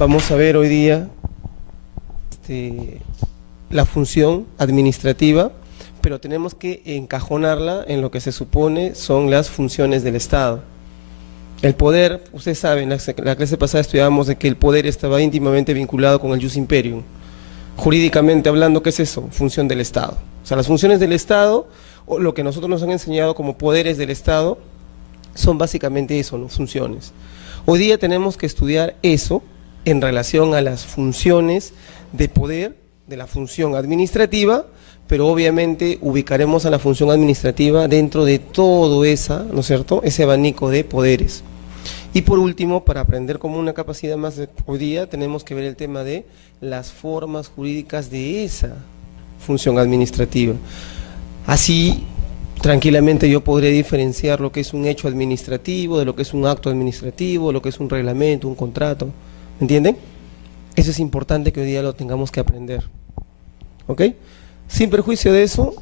Vamos a ver hoy día la función administrativa, pero tenemos que encajonarla en lo que se supone son las funciones del Estado. El poder, ustedes saben, la clase pasada estudiábamos de que el poder estaba íntimamente vinculado con el jus imperium. Jurídicamente hablando, ¿qué es eso? Función del Estado. O sea, las funciones del Estado, o lo que nosotros nos han enseñado como poderes del Estado, son básicamente eso, ¿no? Funciones. Hoy día tenemos que estudiar eso en relación a las funciones de poder, de la función administrativa, pero obviamente ubicaremos a la función administrativa dentro de todo esa, ¿no es cierto?, ese abanico de poderes. Y por último, para aprender como una capacidad más de hoy día, tenemos que ver el tema de las formas jurídicas de esa función administrativa. Así, tranquilamente yo podré diferenciar lo que es un hecho administrativo, de lo que es un acto administrativo, lo que es un reglamento, un contrato, ¿me entienden? Eso es importante que hoy día lo tengamos que aprender, ¿ok? Sin perjuicio de eso,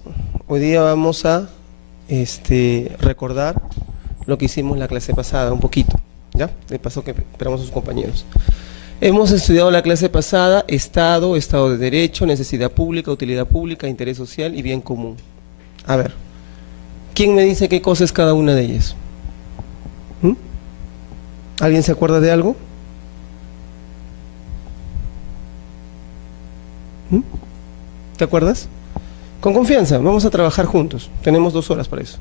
hoy día vamos a recordar lo que hicimos la clase pasada, un poquito, ¿ya? De paso que esperamos a sus compañeros. Hemos estudiado la clase pasada Estado, Estado de Derecho, necesidad pública, utilidad pública, interés social y bien común. A ver, ¿quién me dice qué cosa es cada una de ellas? ¿Alguien se acuerda de algo? ¿Te acuerdas? Con confianza, vamos a trabajar juntos. Tenemos 2 horas para eso.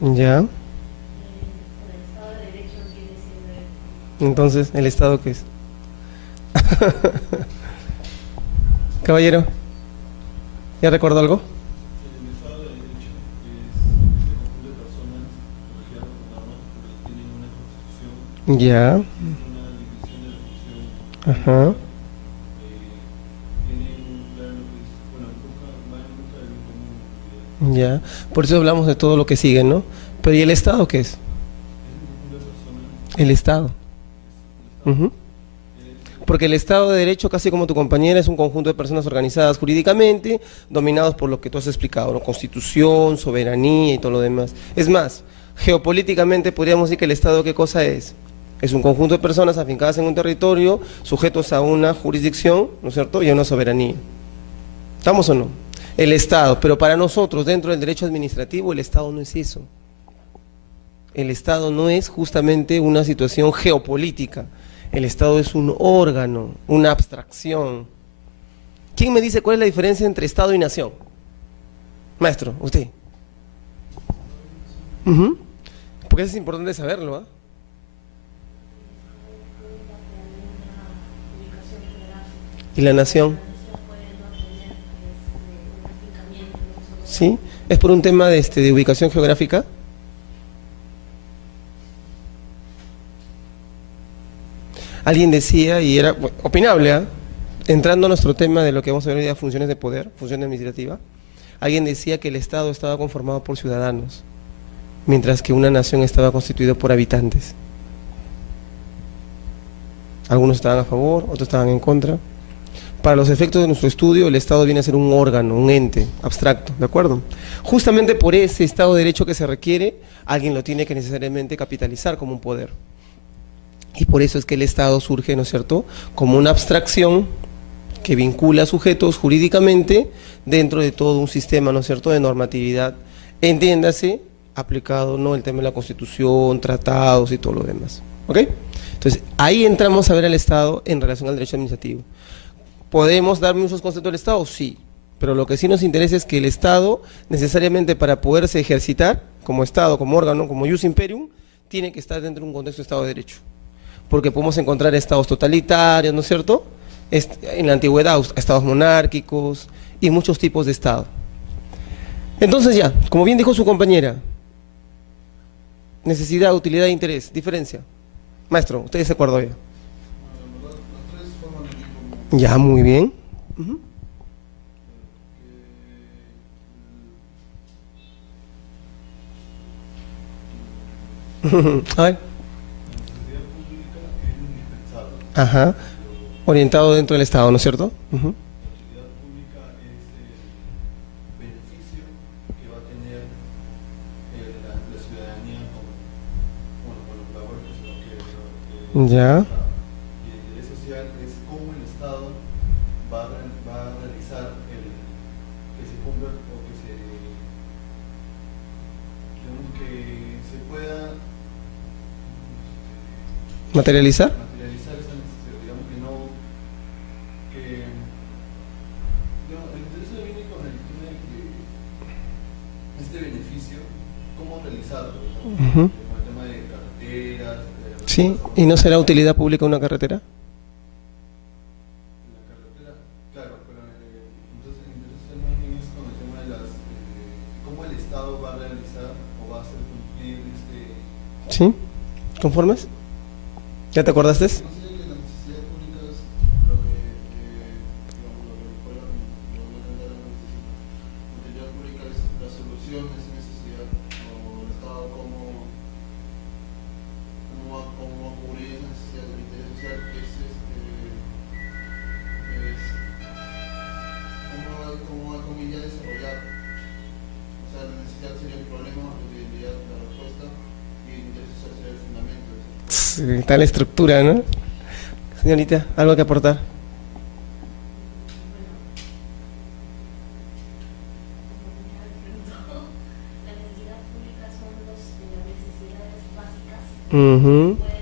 Ya. Entonces, ¿el Estado qué es? Caballero, ¿ya recordó algo? Ya. Ajá. Ya. Por eso hablamos de todo lo que sigue, ¿no? Pero ¿y el Estado qué es? El Estado. Porque el Estado de Derecho, casi como tu compañera, es un conjunto de personas organizadas jurídicamente, dominados por lo que tú has explicado, ¿no? Constitución, soberanía y todo lo demás. Es más, geopolíticamente podríamos decir que el Estado, ¿qué cosa es? Es un conjunto de personas afincadas en un territorio, sujetos a una jurisdicción, ¿no es cierto?, y a una soberanía. ¿Estamos o no? El Estado, pero para nosotros, dentro del derecho administrativo, el Estado no es eso. El Estado no es justamente una situación geopolítica. El Estado es un órgano, una abstracción. ¿Quién me dice cuál es la diferencia entre Estado y nación? Maestro, usted. Porque eso es importante saberlo, ¿ah? ¿Y la nación? ¿Sí? ¿Es por un tema de ubicación geográfica? Alguien decía, y era opinable, ¿eh? Entrando a nuestro tema de lo que vamos a ver hoy día, funciones de poder, función administrativa, alguien decía que el Estado estaba conformado por ciudadanos, mientras que una nación estaba constituida por habitantes. Algunos estaban a favor, otros estaban en contra. Para los efectos de nuestro estudio, el Estado viene a ser un órgano, un ente abstracto, ¿de acuerdo? Justamente por ese Estado de Derecho que se requiere, alguien lo tiene que necesariamente capitalizar como un poder. Y por eso es que el Estado surge, ¿no es cierto?, como una abstracción que vincula sujetos jurídicamente dentro de todo un sistema, ¿no es cierto?, de normatividad, entiéndase, aplicado, ¿no?, el tema de la Constitución, tratados y todo lo demás, ¿ok? Entonces, ahí entramos a ver al Estado en relación al derecho administrativo. ¿Podemos dar muchos conceptos del Estado? Sí, pero lo que sí nos interesa es que el Estado, necesariamente para poderse ejercitar como Estado, como órgano, como jus imperium, tiene que estar dentro de un contexto de Estado de Derecho. Porque podemos encontrar estados totalitarios, ¿no es cierto?, en la antigüedad, estados monárquicos y muchos tipos de Estado. Entonces ya, como bien dijo su compañera, necesidad, utilidad e interés, diferencia. Maestro, ¿ustedes se acuerdan ya? Ya, muy bien. A ver. Ajá. Orientado dentro del Estado, ¿no es cierto? Ya. Y el interés social es cómo el Estado va a realizar que se cumpla o que se, digamos, que se pueda ¿Materializar? materializar esa necesidad, digamos que no, que digamos, el interés social viene con el tema de que este beneficio, cómo realizarlo, ¿no? Ujú. Con el tema de carreteras, Sí, ¿y no será utilidad pública una carretera? la carretera, claro, pero entonces el interés social más bien es con el tema de las, cómo el Estado va a realizar o va a hacer cumplir ¿Sí? ¿Conformes? ¿Ya te acordaste? no sé, las necesidades públicas, lo que, digamos, lo que fueron, lo que era la utilidad pública es la solución a esa necesidad, o el Estado cómo va a cubrir esa necesidad del interés social, es cómo va a comillas desarrollar, o sea, la necesidad sería el problema, la utilidad, la respuesta, y el interés social sería el fundamento de eso. Sí, está la estructura, ¿no? Señorita, ¿algo que aportar? La necesidad pública son las necesidades básicas. Ujú. Puede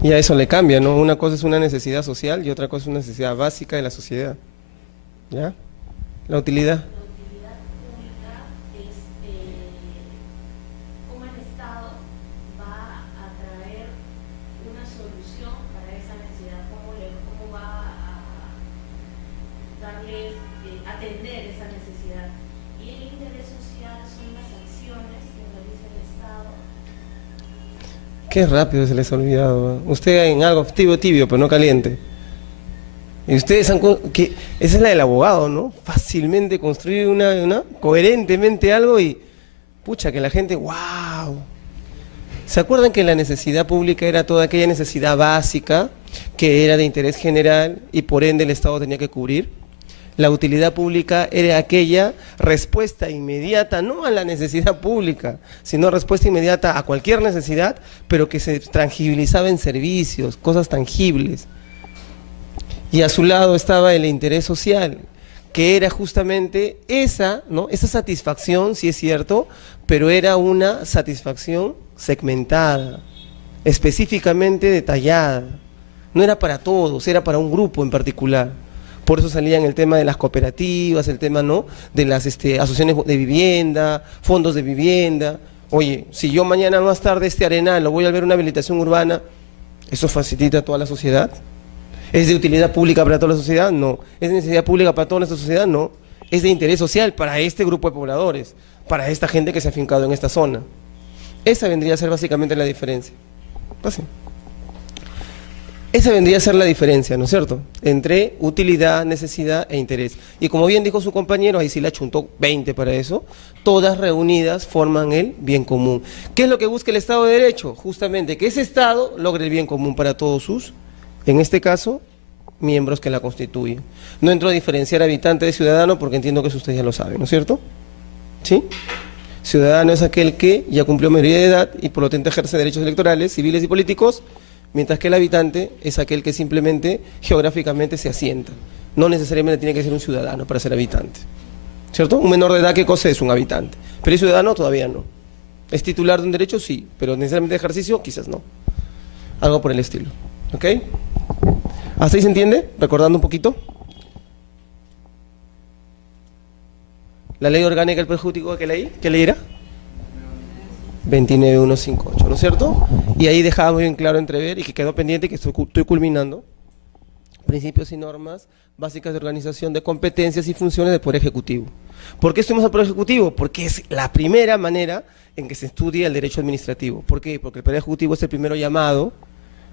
tener Y a eso le cambia, ¿no? Una cosa es una necesidad social y otra cosa es una necesidad básica de la sociedad. ¿Ya? La utilidad. la utilidad pública es cómo el Estado va a traer una solución para esa necesidad, cómo va a darle, atender esa necesidad. Y el interés social son las acciones que realiza el Estado. Qué rápido se les ha olvidado. ¿Eh? Usted en algo tibio, tibio, pero no caliente. Y ustedes han... esa es la del abogado, ¿no? Fácilmente construir coherentemente algo y... Pucha, que la gente... ¡Wow! ¿Se acuerdan que la necesidad pública era toda aquella necesidad básica que era de interés general y por ende el Estado tenía que cubrir? La utilidad pública era aquella respuesta inmediata, no a la necesidad pública, sino respuesta inmediata a cualquier necesidad, pero que se tangibilizaba en servicios, cosas tangibles. Y a su lado estaba el interés social, que era justamente esa, ¿no? Esa satisfacción, sí es cierto, pero era una satisfacción segmentada, específicamente detallada. No era para todos, era para un grupo en particular. Por eso salían el tema de las cooperativas, el tema, ¿no?, de las asociaciones de vivienda, fondos de vivienda. Oye, si yo mañana más tarde este Arenal lo voy a ver una habilitación urbana, ¿eso facilita a toda la sociedad? ¿Es de utilidad pública para toda la sociedad? No. ¿Es de necesidad pública para toda nuestra sociedad? No. Es de interés social para este grupo de pobladores, para esta gente que se ha afincado en esta zona. Esa vendría a ser básicamente la diferencia. Pase. Esa vendría a ser la diferencia, ¿no es cierto?, entre utilidad, necesidad e interés. Y como bien dijo su compañero, ahí sí le achuntó 20 para eso, todas reunidas forman el bien común. ¿Qué es lo que busca el Estado de Derecho? Justamente que ese Estado logre el bien común para todos sus, en este caso, miembros que la constituyen. No entro a diferenciar habitante de ciudadano porque entiendo que eso ustedes ya lo saben, ¿no es cierto? ¿Sí? Ciudadano es aquel que ya cumplió mayoría de edad y por lo tanto ejerce derechos electorales, civiles y políticos, mientras que el habitante es aquel que simplemente geográficamente se asienta. No necesariamente tiene que ser un ciudadano para ser habitante, ¿cierto? Un menor de edad, ¿qué cosa es un habitante? Pero el ciudadano todavía no. ¿Es titular de un derecho? Sí, pero necesariamente de ejercicio, quizás no. Algo por el estilo, ¿ok? ¿Hasta ahí se entiende? Recordando un poquito. La ley orgánica del Poder Ejecutivo, ¿qué ley? ¿Qué ley era? 29158, ¿no es cierto? Y ahí dejábamos bien claro entrever y que quedó pendiente que estoy culminando. Principios y normas básicas de organización de competencias y funciones del Poder Ejecutivo. ¿Por qué estuvimos al Poder Ejecutivo? Porque es la primera manera en que se estudia el derecho administrativo. ¿Por qué? Porque el Poder Ejecutivo es el primero llamado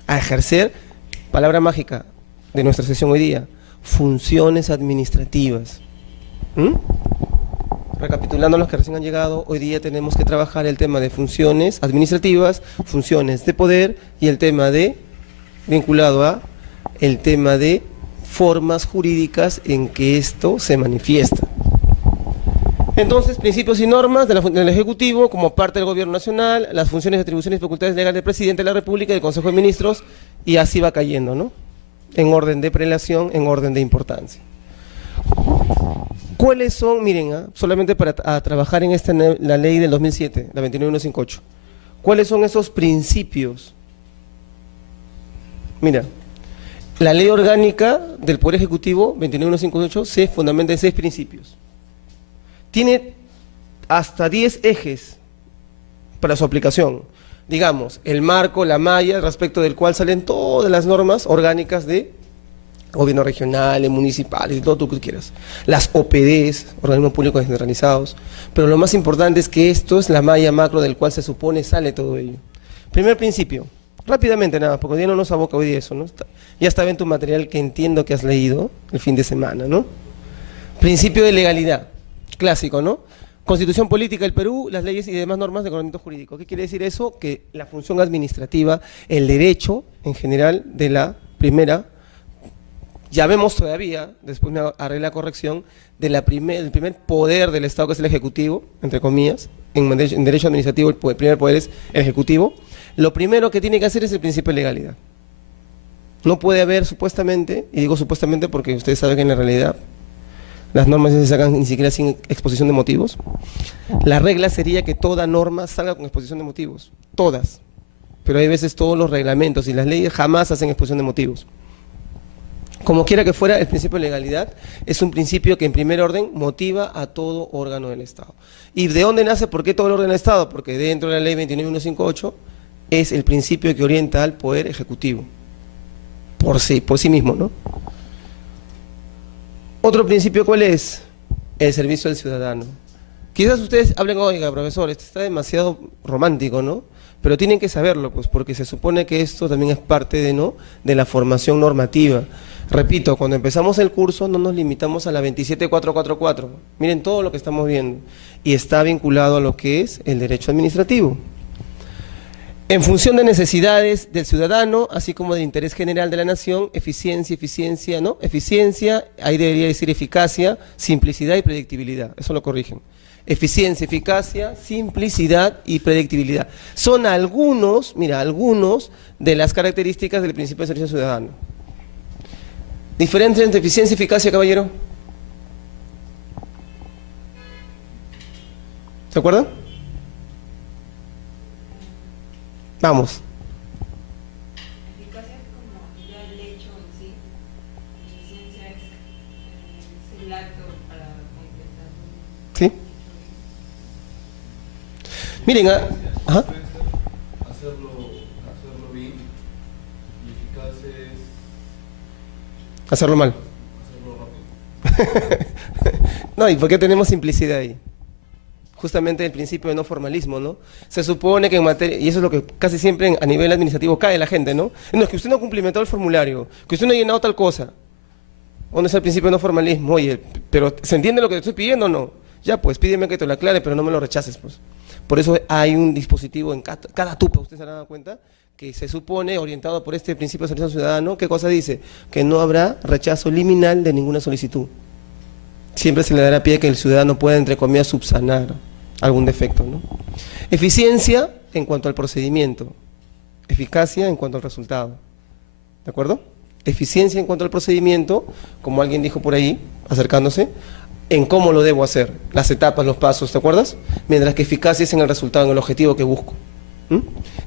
a ejercer, palabra mágica de nuestra sesión hoy día, funciones administrativas. Recapitulando los que recién han llegado, hoy día tenemos que trabajar el tema de funciones administrativas, funciones de poder y el tema de, vinculado a, el tema de formas jurídicas en que esto se manifiesta. Entonces, principios y normas del Ejecutivo como parte del Gobierno Nacional, las funciones, atribuciones y facultades legales del Presidente de la República y del Consejo de Ministros y así va cayendo, ¿no? En orden de prelación, en orden de importancia. ¿Cuáles son? Miren, solamente para trabajar en la ley del 2007, la 29158. ¿Cuáles son esos principios? Mira, la ley orgánica del Poder Ejecutivo, 29158, se fundamenta en 6 principios. Tiene hasta 10 ejes para su aplicación. Digamos, el marco, la malla, respecto del cual salen todas las normas orgánicas de gobierno regional, municipales, todo lo que quieras. Las OPDs, organismos públicos descentralizados. Pero lo más importante es que esto es la malla macro del cual se supone sale todo ello. Primer principio, rápidamente nada, porque hoy día no nos aboca hoy día eso, ¿no? Ya estaba en tu material que entiendo que has leído el fin de semana, ¿no? Principio de legalidad, clásico, ¿no? Constitución política del Perú, las leyes y demás normas de ordenamiento jurídico. ¿Qué quiere decir eso? Que la función administrativa, el derecho en general de la primera, ya vemos todavía, después me haré la corrección, del primer poder del Estado, que es el Ejecutivo, entre comillas, en derecho administrativo el primer poder es el Ejecutivo. Lo primero que tiene que hacer es el principio de legalidad. No puede haber supuestamente, y digo supuestamente porque ustedes saben que en la realidad las normas se sacan ni siquiera sin exposición de motivos. La regla sería que toda norma salga con exposición de motivos, todas. Pero hay veces todos los reglamentos y las leyes jamás hacen exposición de motivos. Como quiera que fuera, el principio de legalidad es un principio que en primer orden motiva a todo órgano del Estado. ¿Y de dónde nace? ¿Por qué todo el órgano del Estado? Porque dentro de la ley 29158 es el principio que orienta al Poder Ejecutivo, por sí mismo, ¿no? Otro principio, ¿cuál es? El servicio al ciudadano. Quizás ustedes hablen, oiga, profesor, esto está demasiado romántico, ¿no? Pero tienen que saberlo, pues, porque se supone que esto también es parte de la formación normativa. Repito, cuando empezamos el curso no nos limitamos a la 27444. Miren todo lo que estamos viendo. Y está vinculado a lo que es el derecho administrativo. En función de necesidades del ciudadano, así como del interés general de la nación, eficiencia, ¿no? Eficiencia, ahí debería decir eficacia, simplicidad y predictibilidad. Eso lo corrigen. Eficiencia, eficacia, simplicidad y predictibilidad. Son algunos de las características del principio de servicio ciudadano. ¿Diferencia entre eficiencia y eficacia, caballero? ¿Se acuerdan? Vamos. Eficacia es como ya el hecho en sí. Eficiencia es el acto para completar. ¿Sí? Miren, ajá. Hacerlo bien, y eficaz es Hacerlo mal. hacerlo rápido. No, ¿y por qué tenemos simplicidad ahí? Justamente el principio de no formalismo, ¿no? Se supone que en materia, y eso es lo que casi siempre a nivel administrativo cae la gente, ¿no? No, es que usted no cumplimentó el formulario, que usted no ha llenado tal cosa. ¿Dónde está el principio de no formalismo? Oye, pero ¿se entiende lo que te estoy pidiendo o no? Ya, pues pídeme que te lo aclare, pero no me lo rechaces, pues. Por eso hay un dispositivo en cada tupa, ustedes se han dado cuenta, que se supone orientado por este principio de servicio ciudadano. ¿Qué cosa dice? Que no habrá rechazo liminal de ninguna solicitud. Siempre se le dará pie a que el ciudadano pueda, entre comillas, subsanar algún defecto, ¿no? Eficiencia en cuanto al procedimiento, eficacia en cuanto al resultado, ¿de acuerdo? Eficiencia en cuanto al procedimiento, como alguien dijo por ahí, acercándose, en cómo lo debo hacer, las etapas, los pasos, ¿te acuerdas? Mientras que eficacia es en el resultado, en el objetivo que busco.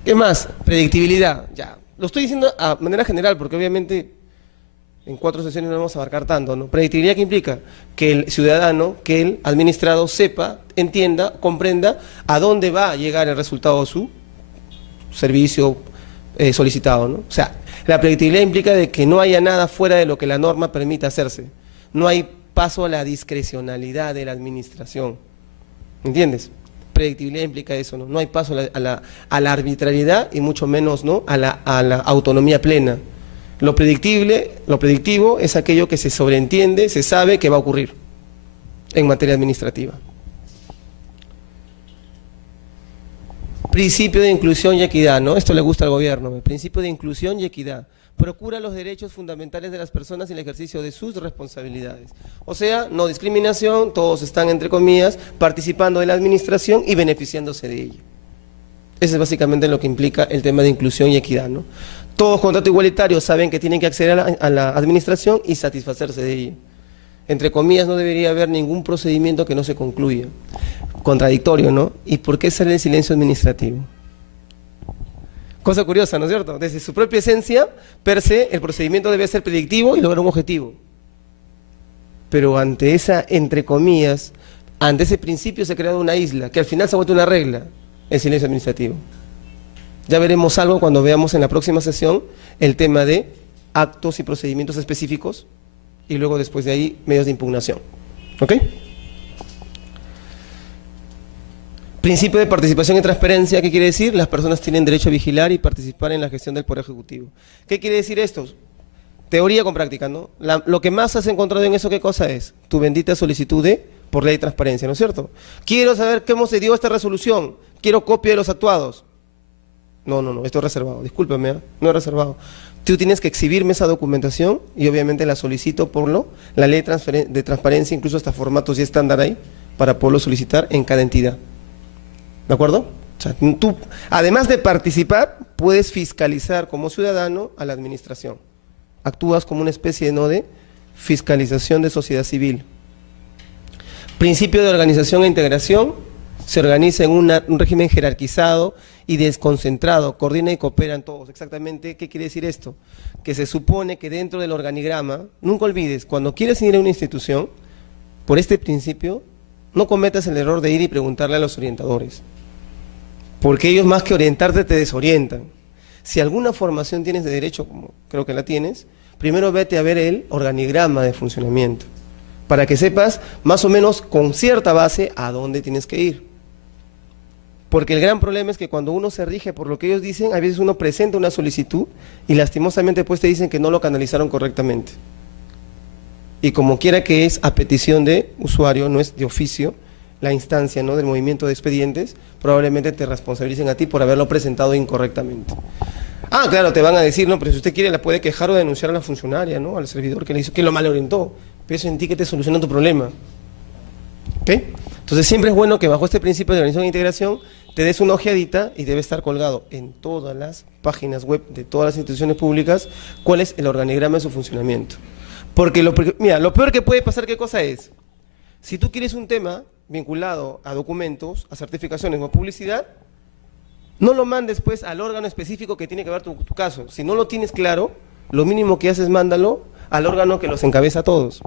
¿Qué más? Predictibilidad, ya. Lo estoy diciendo a manera general, porque obviamente en 4 sesiones no vamos a abarcar tanto, ¿no? Predictibilidad, ¿qué implica? Que el ciudadano, que el administrado sepa, entienda, comprenda a dónde va a llegar el resultado de su servicio solicitado, ¿no? O sea, la predictibilidad implica de que no haya nada fuera de lo que la norma permite hacerse. No hay paso a la discrecionalidad de la administración. ¿Entiendes? Predictibilidad implica eso, ¿no? No hay paso a la arbitrariedad y mucho menos, ¿no? a la autonomía plena. Lo predictivo es aquello que se sobreentiende, se sabe que va a ocurrir en materia administrativa. Principio de inclusión y equidad, ¿no? Esto le gusta al gobierno, el principio de inclusión y equidad. Procura los derechos fundamentales de las personas y el ejercicio de sus responsabilidades. O sea, no discriminación, todos están, entre comillas, participando de la administración y beneficiándose de ella. Eso es básicamente lo que implica el tema de inclusión y equidad, ¿no? Todos contratos igualitarios saben que tienen que acceder a la administración y satisfacerse de ello. Entre comillas, no debería haber ningún procedimiento que no se concluya. Contradictorio, ¿no? ¿Y por qué sale el silencio administrativo? Cosa curiosa, ¿no es cierto? Desde su propia esencia, per se, el procedimiento debe ser predictivo y lograr un objetivo. Pero ante esa, entre comillas, ante ese principio se ha creado una isla, que al final se ha vuelto una regla, el silencio administrativo. Ya veremos algo cuando veamos en la próxima sesión el tema de actos y procedimientos específicos y luego después de ahí medios de impugnación. ¿Ok? Principio de participación y transparencia, ¿qué quiere decir? Las personas tienen derecho a vigilar y participar en la gestión del Poder Ejecutivo. ¿Qué quiere decir esto? Teoría con práctica, ¿no? Lo que más has encontrado en eso, ¿qué cosa es? Tu bendita solicitud por ley de transparencia, ¿no es cierto? Quiero saber cómo se dio esta resolución, quiero copia de los actuados. No, esto es reservado, discúlpame, no es reservado. Tú tienes que exhibirme esa documentación y obviamente la solicito la ley de transparencia, incluso hasta formatos y estándar ahí, para poderlo solicitar en cada entidad. ¿De acuerdo? O sea, tú, además de participar, puedes fiscalizar como ciudadano a la administración. Actúas como una especie de fiscalización de sociedad civil. Principio de organización e integración, se organiza en un régimen jerarquizado y desconcentrado, coordina y cooperan todos. Exactamente, ¿qué quiere decir esto? Que se supone que dentro del organigrama, nunca olvides, cuando quieres ir a una institución, por este principio, no cometas el error de ir y preguntarle a los orientadores, porque ellos más que orientarte te desorientan. Si alguna formación tienes de derecho, como creo que la tienes, primero vete a ver el organigrama de funcionamiento, para que sepas más o menos con cierta base a dónde tienes que ir. Porque el gran problema es que cuando uno se rige por lo que ellos dicen, a veces uno presenta una solicitud y lastimosamente pues te dicen que no lo canalizaron correctamente. Y como quiera que es a petición de usuario, no es de oficio, la instancia, ¿no?, del movimiento de expedientes, probablemente te responsabilicen a ti por haberlo presentado incorrectamente. Ah, claro, te van a decir, no, pero si usted quiere la puede quejar o denunciar a la funcionaria, ¿no?, al servidor que le hizo, que lo malorientó, pero eso en ti que te soluciona tu problema. ¿Ok? Entonces siempre es bueno que bajo este principio de organización e integración te des una ojeadita y debe estar colgado en todas las páginas web de todas las instituciones públicas cuál es el organigrama de su funcionamiento. Porque mira, lo peor que puede pasar, ¿qué cosa es? Si tú quieres un tema vinculado a documentos, a certificaciones o a publicidad, no lo mandes pues al órgano específico que tiene que ver tu caso. Si no lo tienes claro, lo mínimo que haces, mándalo al órgano que los encabeza a todos,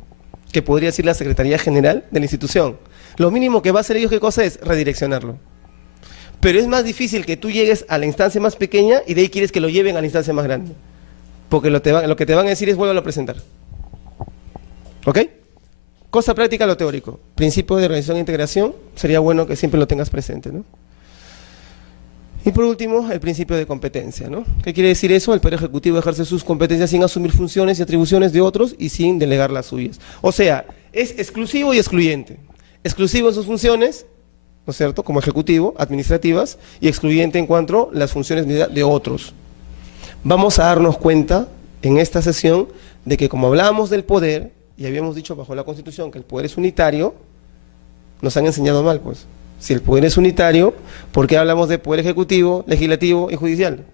que podría ser la Secretaría General de la institución. Lo mínimo que va a hacer ellos, ¿qué cosa es? Redireccionarlo. Pero es más difícil que tú llegues a la instancia más pequeña y de ahí quieres que lo lleven a la instancia más grande. Porque lo que te van a decir es vuélvalo a presentar. ¿Ok? Cosa práctica, lo teórico. Principio de organización e integración, sería bueno que siempre lo tengas presente, ¿no? Y por último, el principio de competencia, ¿no? ¿Qué quiere decir eso? El Poder Ejecutivo ejerce sus competencias sin asumir funciones y atribuciones de otros y sin delegar las suyas. O sea, es exclusivo y excluyente. Exclusivo en sus funciones, ¿no es cierto?, como ejecutivo, administrativas, y excluyente en cuanto a las funciones de otros. Vamos a darnos cuenta en esta sesión de que como hablábamos del poder, y habíamos dicho bajo la Constitución que el poder es unitario, nos han enseñado mal, pues. Si el poder es unitario, ¿por qué hablamos de poder ejecutivo, legislativo y judicial?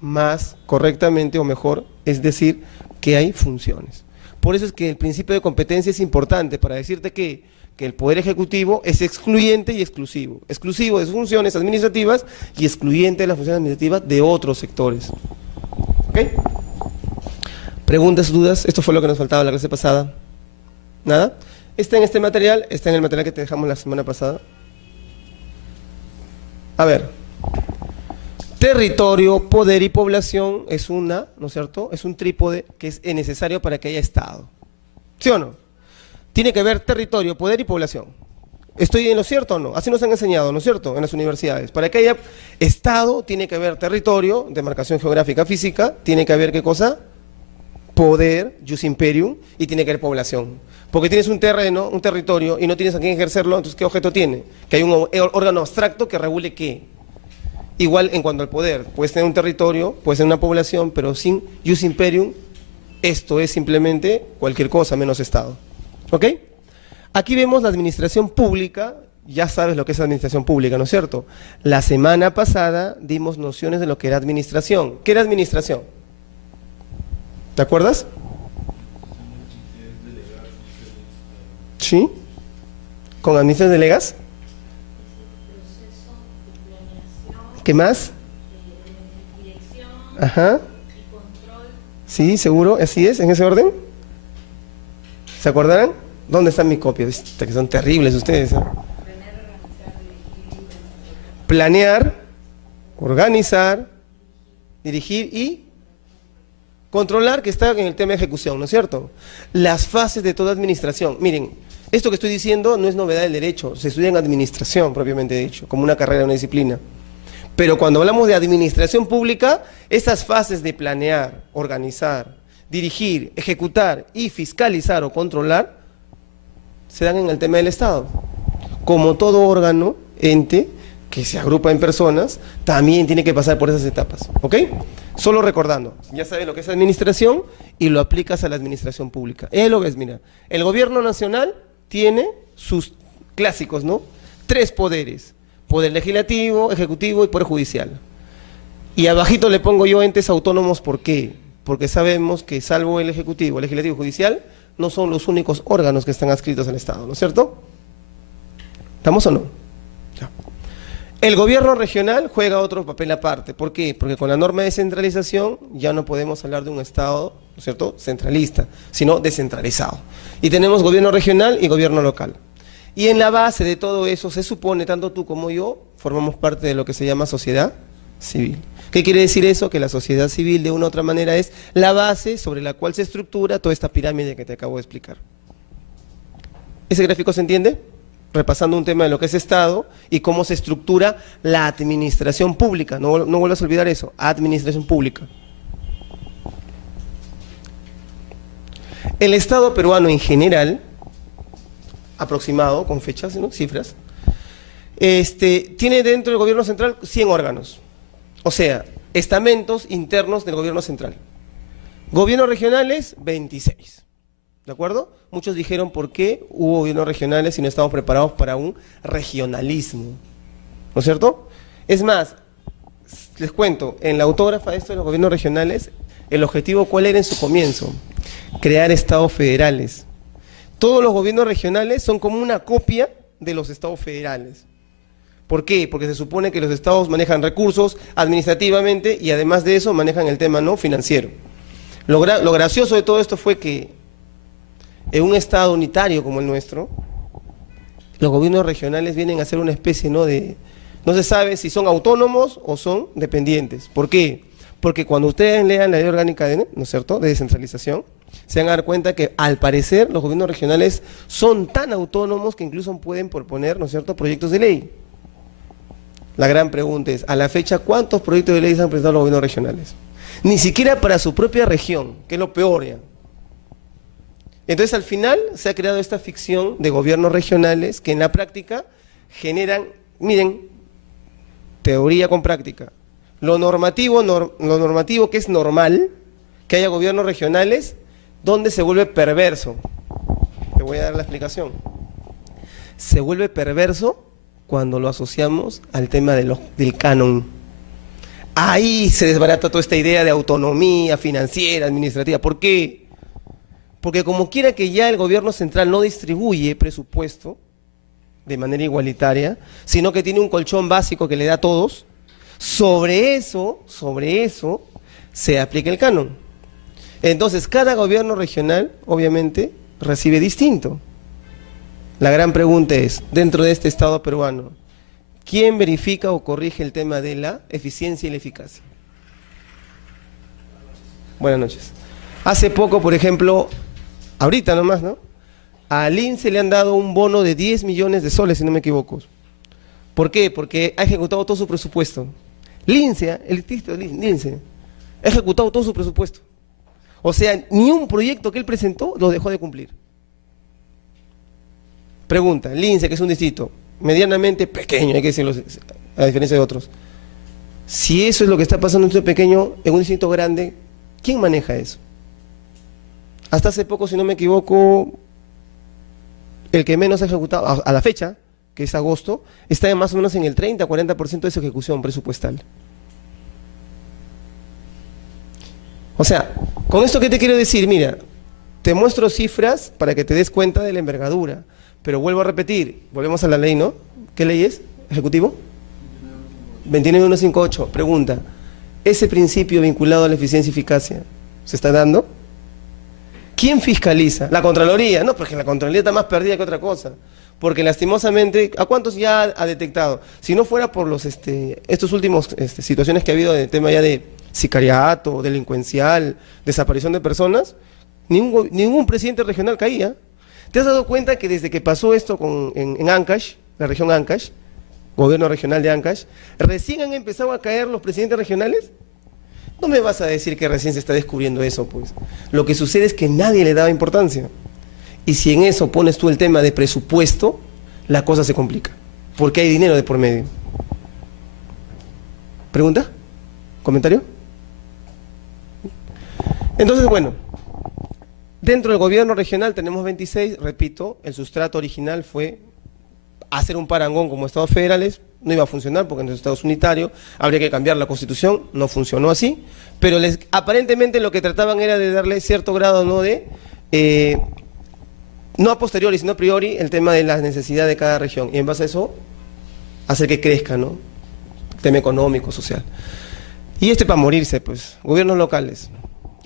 Más correctamente o mejor es decir que hay funciones. Por eso es que el principio de competencia es importante para decirte que el poder ejecutivo es excluyente y exclusivo. Exclusivo de sus funciones administrativas y excluyente de las funciones administrativas de otros sectores. ¿Ok? ¿Preguntas, dudas? Esto fue lo que nos faltaba la clase pasada. ¿Nada? Está en este material, está en el material que te dejamos la semana pasada. A ver. Territorio, poder y población es una, ¿no es cierto?, es un trípode que es necesario para que haya Estado. ¿Sí o no? Tiene que haber territorio, poder y población. ¿Estoy en lo cierto o no? Así nos han enseñado, ¿no es cierto?, en las universidades. Para que haya Estado, tiene que haber territorio, demarcación geográfica física, tiene que haber, ¿qué cosa? Poder, jus imperium, y tiene que haber población. Porque tienes un terreno, un territorio, y no tienes a quién ejercerlo, entonces ¿qué objeto tiene? Que hay un órgano abstracto que regule qué. Igual en cuanto al poder, puedes tener un territorio, puedes tener una población, pero sin jus imperium, esto es simplemente cualquier cosa menos Estado. ¿Ok? Aquí vemos la administración pública ya sabes lo que es administración pública, ¿no es cierto? La semana pasada dimos nociones de lo que era administración. ¿Qué era administración? ¿Te acuerdas? ¿Sí? ¿Con administración delegas? Proceso de planeación, ¿Qué más? dirección Ajá. y control. Sí, seguro, así es, en ese orden. ¿Se acordarán? ¿Dónde están mis copias? Que son terribles ustedes, ¿eh? Planear, organizar, dirigir y controlar, que está en el tema de ejecución, ¿no es cierto? Las fases de toda administración. Miren, esto que estoy diciendo no es novedad del derecho, se estudia en administración, propiamente dicho, como una carrera, una disciplina. Pero cuando hablamos de administración pública, esas fases de planear, organizar, dirigir, ejecutar y fiscalizar o controlar se dan en el tema del Estado. Como todo órgano, ente, que se agrupa en personas, también tiene que pasar por esas etapas, ¿ok? Solo recordando, ya sabes lo que es administración y lo aplicas a la administración pública. Lo ves, mira, el gobierno nacional tiene sus clásicos, ¿no? 3 poderes: poder legislativo, ejecutivo y poder judicial. Y abajito le pongo yo entes autónomos, ¿por qué? Porque sabemos que salvo el ejecutivo, el legislativo y judicial, no son los únicos órganos que están adscritos al Estado, ¿no es cierto? ¿Estamos o no? Ya. El gobierno regional juega otro papel aparte. ¿Por qué? Porque con la norma de descentralización ya no podemos hablar de un Estado, ¿no es cierto?, centralista, sino descentralizado. Y tenemos gobierno regional y gobierno local. Y en la base de todo eso se supone, tanto tú como yo, formamos parte de lo que se llama sociedad civil. ¿Qué quiere decir eso? Que la sociedad civil de una u otra manera es la base sobre la cual se estructura toda esta pirámide que te acabo de explicar. ¿Ese gráfico se entiende? Repasando un tema de lo que es Estado y cómo se estructura la administración pública. No vuelvas a olvidar eso, administración pública. El Estado peruano en general, aproximado, con fechas, ¿no?, cifras, tiene dentro del gobierno central 100 órganos. O sea, estamentos internos del gobierno central. Gobiernos regionales, 26. ¿De acuerdo? Muchos dijeron por qué hubo gobiernos regionales si no estamos preparados para un regionalismo. ¿No es cierto? Es más, les cuento, en la autógrafa de esto de los gobiernos regionales, el objetivo, ¿cuál era en su comienzo? Crear estados federales. Todos los gobiernos regionales son como una copia de los estados federales. ¿Por qué? Porque se supone que los estados manejan recursos administrativamente y además de eso manejan el tema, ¿no?, financiero. Lo gracioso de todo esto fue que en un estado unitario como el nuestro, los gobiernos regionales vienen a ser una especie, ¿no?, de... No se sabe si son autónomos o son dependientes. ¿Por qué? Porque cuando ustedes lean la ley orgánica ¿no es cierto?, de descentralización, se van a dar cuenta que al parecer los gobiernos regionales son tan autónomos que incluso pueden proponer, ¿no es cierto?, proyectos de ley. La gran pregunta es, a la fecha, ¿cuántos proyectos de ley se han presentado los gobiernos regionales? Ni siquiera para su propia región, que es lo peor ya. Entonces, al final, se ha creado esta ficción de gobiernos regionales que en la práctica generan, miren, teoría con práctica. Lo normativo que es normal, que haya gobiernos regionales, donde se vuelve perverso. Te voy a dar la explicación. Se vuelve perverso cuando lo asociamos al tema del canon. Ahí se desbarata toda esta idea de autonomía financiera, administrativa. ¿Por qué? Porque como quiera que ya el gobierno central no distribuye presupuesto de manera igualitaria, sino que tiene un colchón básico que le da a todos, sobre eso se aplica el canon. Entonces, cada gobierno regional, obviamente, recibe distinto. La gran pregunta es, dentro de este Estado peruano, ¿quién verifica o corrige el tema de la eficiencia y la eficacia? Buenas noches. Hace poco, por ejemplo, ahorita nomás, ¿no?, al INSE le han dado un bono de 10 millones de soles, si no me equivoco. ¿Por qué? Porque ha ejecutado todo su presupuesto. El INSE ha ejecutado todo su presupuesto. O sea, ni un proyecto que él presentó lo dejó de cumplir. Pregunta, el INSE, que es un distrito medianamente pequeño, hay que decirlo, a diferencia de otros. Si eso es lo que está pasando en un distrito pequeño, en un distrito grande, ¿quién maneja eso? Hasta hace poco, si no me equivoco, el que menos ha ejecutado, a la fecha, que es agosto, está más o menos en el 30-40% de su ejecución presupuestal. O sea, con esto, ¿qué te quiero decir? Mira, te muestro cifras para que te des cuenta de la envergadura, pero vuelvo a repetir, volvemos a la ley, ¿no? ¿Qué ley es? ¿Ejecutivo? 29158. Pregunta, ¿ese principio vinculado a la eficiencia y eficacia se está dando? ¿Quién fiscaliza? La Contraloría. No, porque la Contraloría está más perdida que otra cosa. Porque lastimosamente, ¿a cuántos ya ha detectado? Si no fuera por los estos últimos situaciones que ha habido de tema ya de sicariato, delincuencial, desaparición de personas, ningún presidente regional caía. ¿Te has dado cuenta que desde que pasó esto en Ancash, la región Ancash, gobierno regional de Ancash, recién han empezado a caer los presidentes regionales? No me vas a decir que recién se está descubriendo eso, pues. Lo que sucede es que nadie le daba importancia. Y si en eso pones tú el tema de presupuesto, la cosa se complica, porque hay dinero de por medio. ¿Pregunta? ¿Comentario? Entonces, bueno, dentro del gobierno regional tenemos 26, repito, el sustrato original fue hacer un parangón como estados federales, no iba a funcionar porque en los estados unitarios habría que cambiar la constitución, no funcionó así, pero aparentemente lo que trataban era de darle cierto grado, ¿no?, de, no a posteriori, sino a priori, el tema de la necesidad de cada región, y en base a eso, hacer que crezca, ¿no?, el tema económico, social. Y para morirse, pues, gobiernos locales,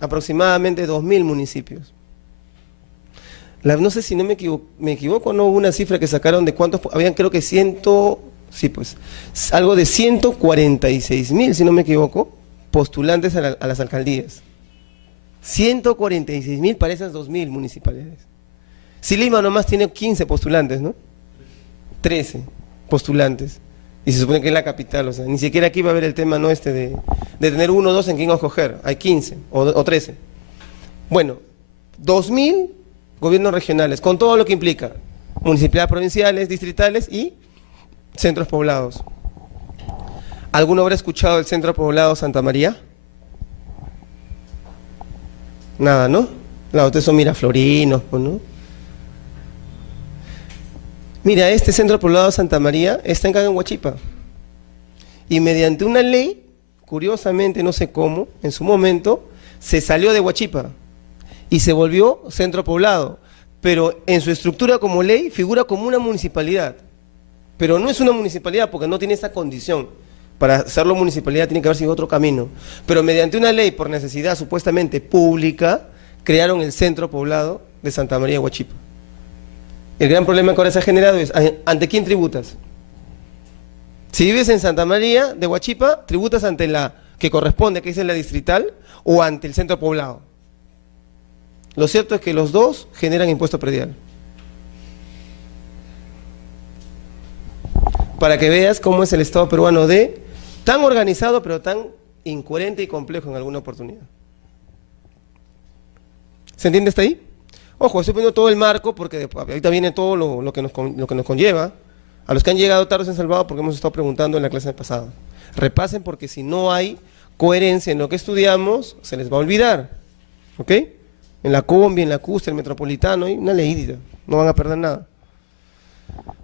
aproximadamente 2000 municipios. No sé si no me equivoco, no hubo una cifra que sacaron de cuántos, habían creo que algo de 146.000, si no me equivoco, postulantes a las alcaldías. 146.000 para esas 2000 municipalidades. Si Lima nomás tiene 15 postulantes, ¿no? 13 postulantes. Y se supone que es la capital, o sea, ni siquiera aquí va a haber el tema, ¿no?, de tener 1 o 2 en quien escoger, hay 15 o 13. Bueno, 2000 gobiernos regionales, con todo lo que implica, municipalidades provinciales, distritales y centros poblados. ¿Alguno habrá escuchado el centro poblado Santa María? Nada, ¿no? Claro, ustedes son miraflorinos, pues, ¿no? Mira, este centro poblado Santa María está en Huachipa. Y mediante una ley, curiosamente, no sé cómo, en su momento, se salió de Huachipa y se volvió centro poblado. Pero en su estructura como ley figura como una municipalidad. Pero no es una municipalidad porque no tiene esa condición. Para hacerlo municipalidad tiene que haber sido otro camino. Pero mediante una ley por necesidad supuestamente pública, crearon el centro poblado de Santa María de Huachipa. El gran problema que ahora se ha generado es, ¿ante quién tributas? Si vives en Santa María de Huachipa, tributas ante la que corresponde, que es la distrital, o ante el centro poblado. Lo cierto es que los dos generan impuesto predial. Para que veas cómo es el Estado peruano tan organizado, pero tan incoherente y complejo en alguna oportunidad. ¿Se entiende hasta ahí? Ojo, estoy poniendo todo el marco porque ahorita viene todo lo que nos conlleva. A los que han llegado tarde se han salvado porque hemos estado preguntando en la clase pasada. Repasen porque si no hay coherencia en lo que estudiamos, se les va a olvidar. ¿Ok? En la combi, en la CUST, el metropolitano, hay una leída, no van a perder nada.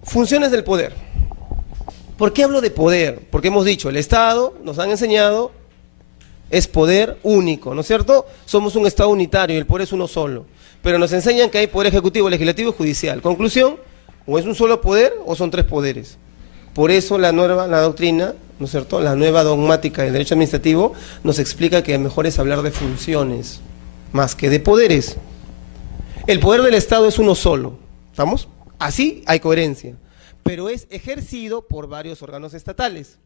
Funciones del poder. ¿Por qué hablo de poder? Porque hemos dicho, el Estado, nos han enseñado, es poder único, ¿no es cierto? Somos un Estado unitario y el poder es uno solo. Pero nos enseñan que hay poder ejecutivo, legislativo y judicial. Conclusión, o es un solo poder o son 3 poderes. Por eso la doctrina, ¿no es cierto?, la nueva dogmática del derecho administrativo nos explica que mejor es hablar de funciones más que de poderes. El poder del Estado es uno solo, ¿estamos? Así hay coherencia, pero es ejercido por varios órganos estatales,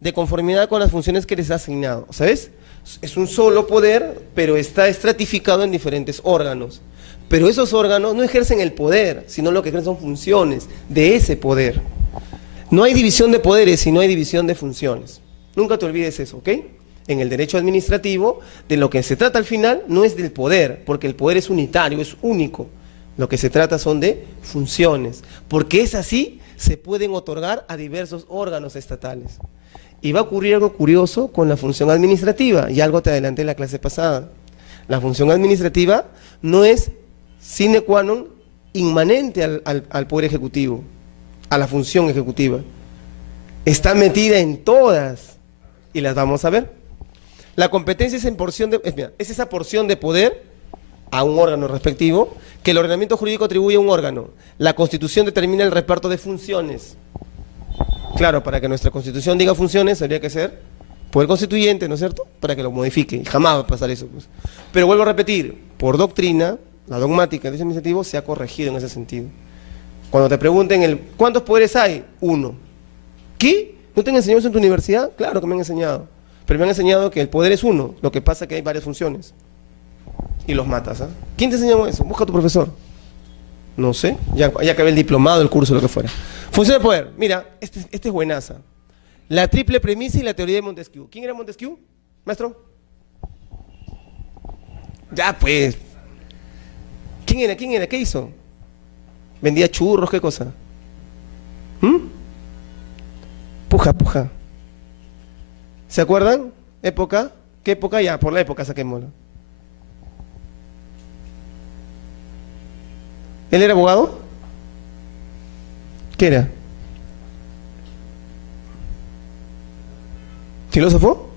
de conformidad con las funciones que les ha asignado, ¿sabes? Es un solo poder, pero está estratificado en diferentes órganos. Pero esos órganos no ejercen el poder, sino lo que ejercen son funciones de ese poder. No hay división de poderes, sino hay división de funciones. Nunca te olvides eso, ¿ok? En el derecho administrativo, de lo que se trata al final no es del poder, porque el poder es unitario, es único. Lo que se trata son de funciones, porque es así, se pueden otorgar a diversos órganos estatales. Y va a ocurrir algo curioso con la función administrativa, y algo te adelanté en la clase pasada. La función administrativa no es sine qua non inmanente al Poder Ejecutivo. a la función ejecutiva. Está metida en todas y las vamos a ver. La competencia es, es esa porción de poder a un órgano respectivo que el ordenamiento jurídico atribuye a un órgano. La Constitución determina el reparto de funciones. Claro, para que nuestra Constitución diga funciones, habría que ser poder constituyente, ¿no es cierto?, para que lo modifique, y jamás va a pasar eso, pues. Pero vuelvo a repetir, por doctrina, la dogmática del derecho administrativo se ha corregido en ese sentido. Cuando te pregunten ¿cuántos poderes hay? 1. ¿Qué? ¿No te han enseñado eso en tu universidad? Claro que me han enseñado, pero me han enseñado que el poder es 1, lo que pasa es que hay varias funciones, y los matas, ¿ah? ¿Quién te enseñó eso? Busca a tu profesor. No sé, ya acabé el diplomado, el curso, lo que fuera. Función de poder, mira, este es buenaza. La triple premisa y la teoría de Montesquieu. ¿Quién era Montesquieu, maestro? Ya pues. ¿Quién era? ¿Qué hizo? ¿Vendía churros? ¿Qué cosa? Puja. ¿Se acuerdan? ¿Época? ¿Qué época? Ya, por la época saquémoslo. ¿Él era abogado? ¿Qué era? ¿Filósofo?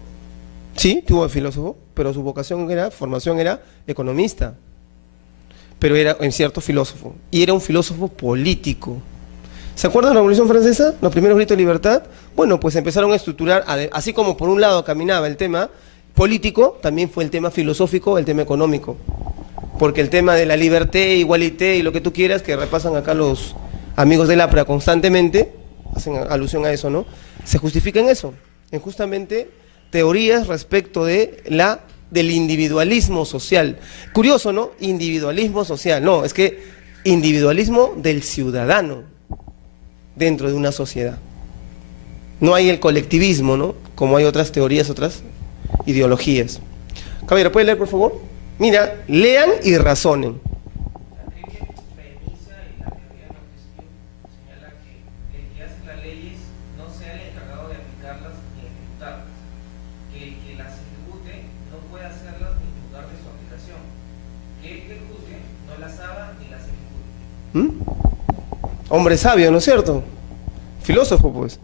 Sí, tuvo filósofo, pero su formación era economista. Pero era en cierto filósofo. Y era un filósofo político. ¿Se acuerdan de la Revolución Francesa? Los primeros gritos de libertad. Bueno, pues empezaron a estructurar, así como por un lado caminaba el tema político, también fue el tema filosófico, el tema económico. Porque el tema de la liberté, igualité y lo que tú quieras, que repasan acá los amigos del APRA constantemente, hacen alusión a eso, ¿no? Se justifica en eso, en justamente teorías respecto del individualismo social. Curioso, ¿no? Individualismo social. No, es que individualismo del ciudadano dentro de una sociedad. No hay el colectivismo, ¿no? Como hay otras teorías, otras ideologías. Caballero, ¿puede leer, por favor? Mira, lean y razonen. La triple premisa y la teoría de Montesquieu señala que el que hace las leyes no sea el encargado de aplicarlas ni ejecutarlas, que el que las ejecute no pueda hacerlas ni juzgar de su aplicación, que el que juzgue no las haga ni las ejecute. Hombre sabio, ¿no es cierto? Filósofo, pues.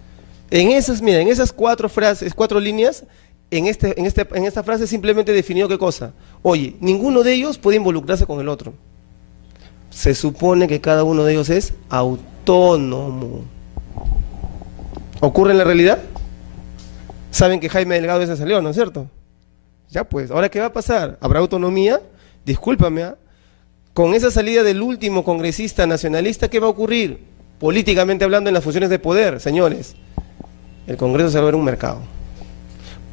En esas 4 frases, 4 líneas, en esta frase simplemente definió qué cosa. Oye, ninguno de ellos puede involucrarse con el otro. Se supone que cada uno de ellos es autónomo. ¿Ocurre en la realidad? Saben que Jaime Delgado ya se salió, ¿no es cierto? Ya pues, ¿ahora qué va a pasar? ¿Habrá autonomía? Discúlpame, con esa salida del último congresista nacionalista, ¿qué va a ocurrir? Políticamente hablando, en las funciones de poder, señores, el Congreso se va a ver un mercado.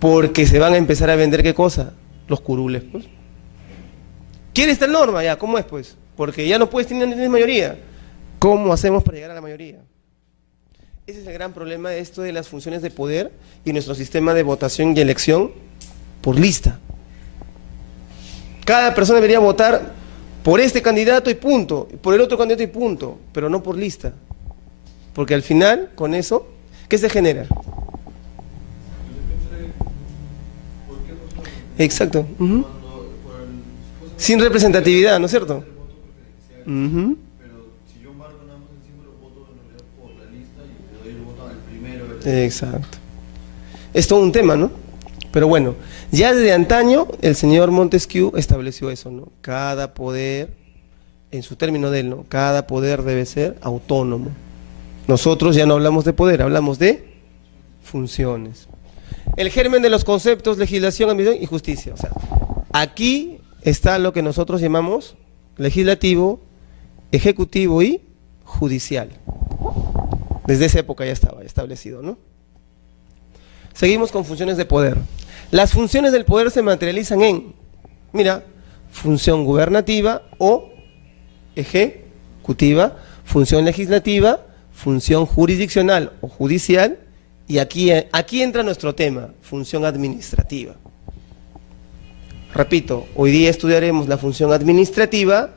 Porque se van a empezar a vender, ¿qué cosa? Los curules, pues. ¿Quiere esta norma? Ya, ¿cómo es, pues? Porque ya no puedes tener mayoría. ¿Cómo hacemos para llegar a la mayoría? Ese es el gran problema de esto de las funciones de poder y nuestro sistema de votación y elección por lista. Cada persona debería votar por este candidato y punto, por el otro candidato y punto, pero no por lista. Porque al final, con eso, ¿qué se genera? Exacto. Sin representatividad, ¿no es cierto? Pero si yo marco nada más el símbolo, voto en realidad por la lista y le doy el voto al primero. Exacto. Es todo un tema, ¿no? Pero bueno, ya desde antaño el señor Montesquieu estableció eso, ¿no? Cada poder, en su término de él, ¿no? Cada poder debe ser autónomo. Nosotros ya no hablamos de poder, hablamos de funciones. El germen de los conceptos, legislación, administración y justicia. O sea, aquí está lo que nosotros llamamos legislativo, ejecutivo y judicial. Desde esa época ya estaba establecido, ¿no? Seguimos con funciones de poder. Las funciones del poder se materializan en, mira, función gubernativa o ejecutiva, función legislativa, función jurisdiccional o judicial, y aquí entra nuestro tema, función administrativa. Repito, hoy día estudiaremos la función administrativa,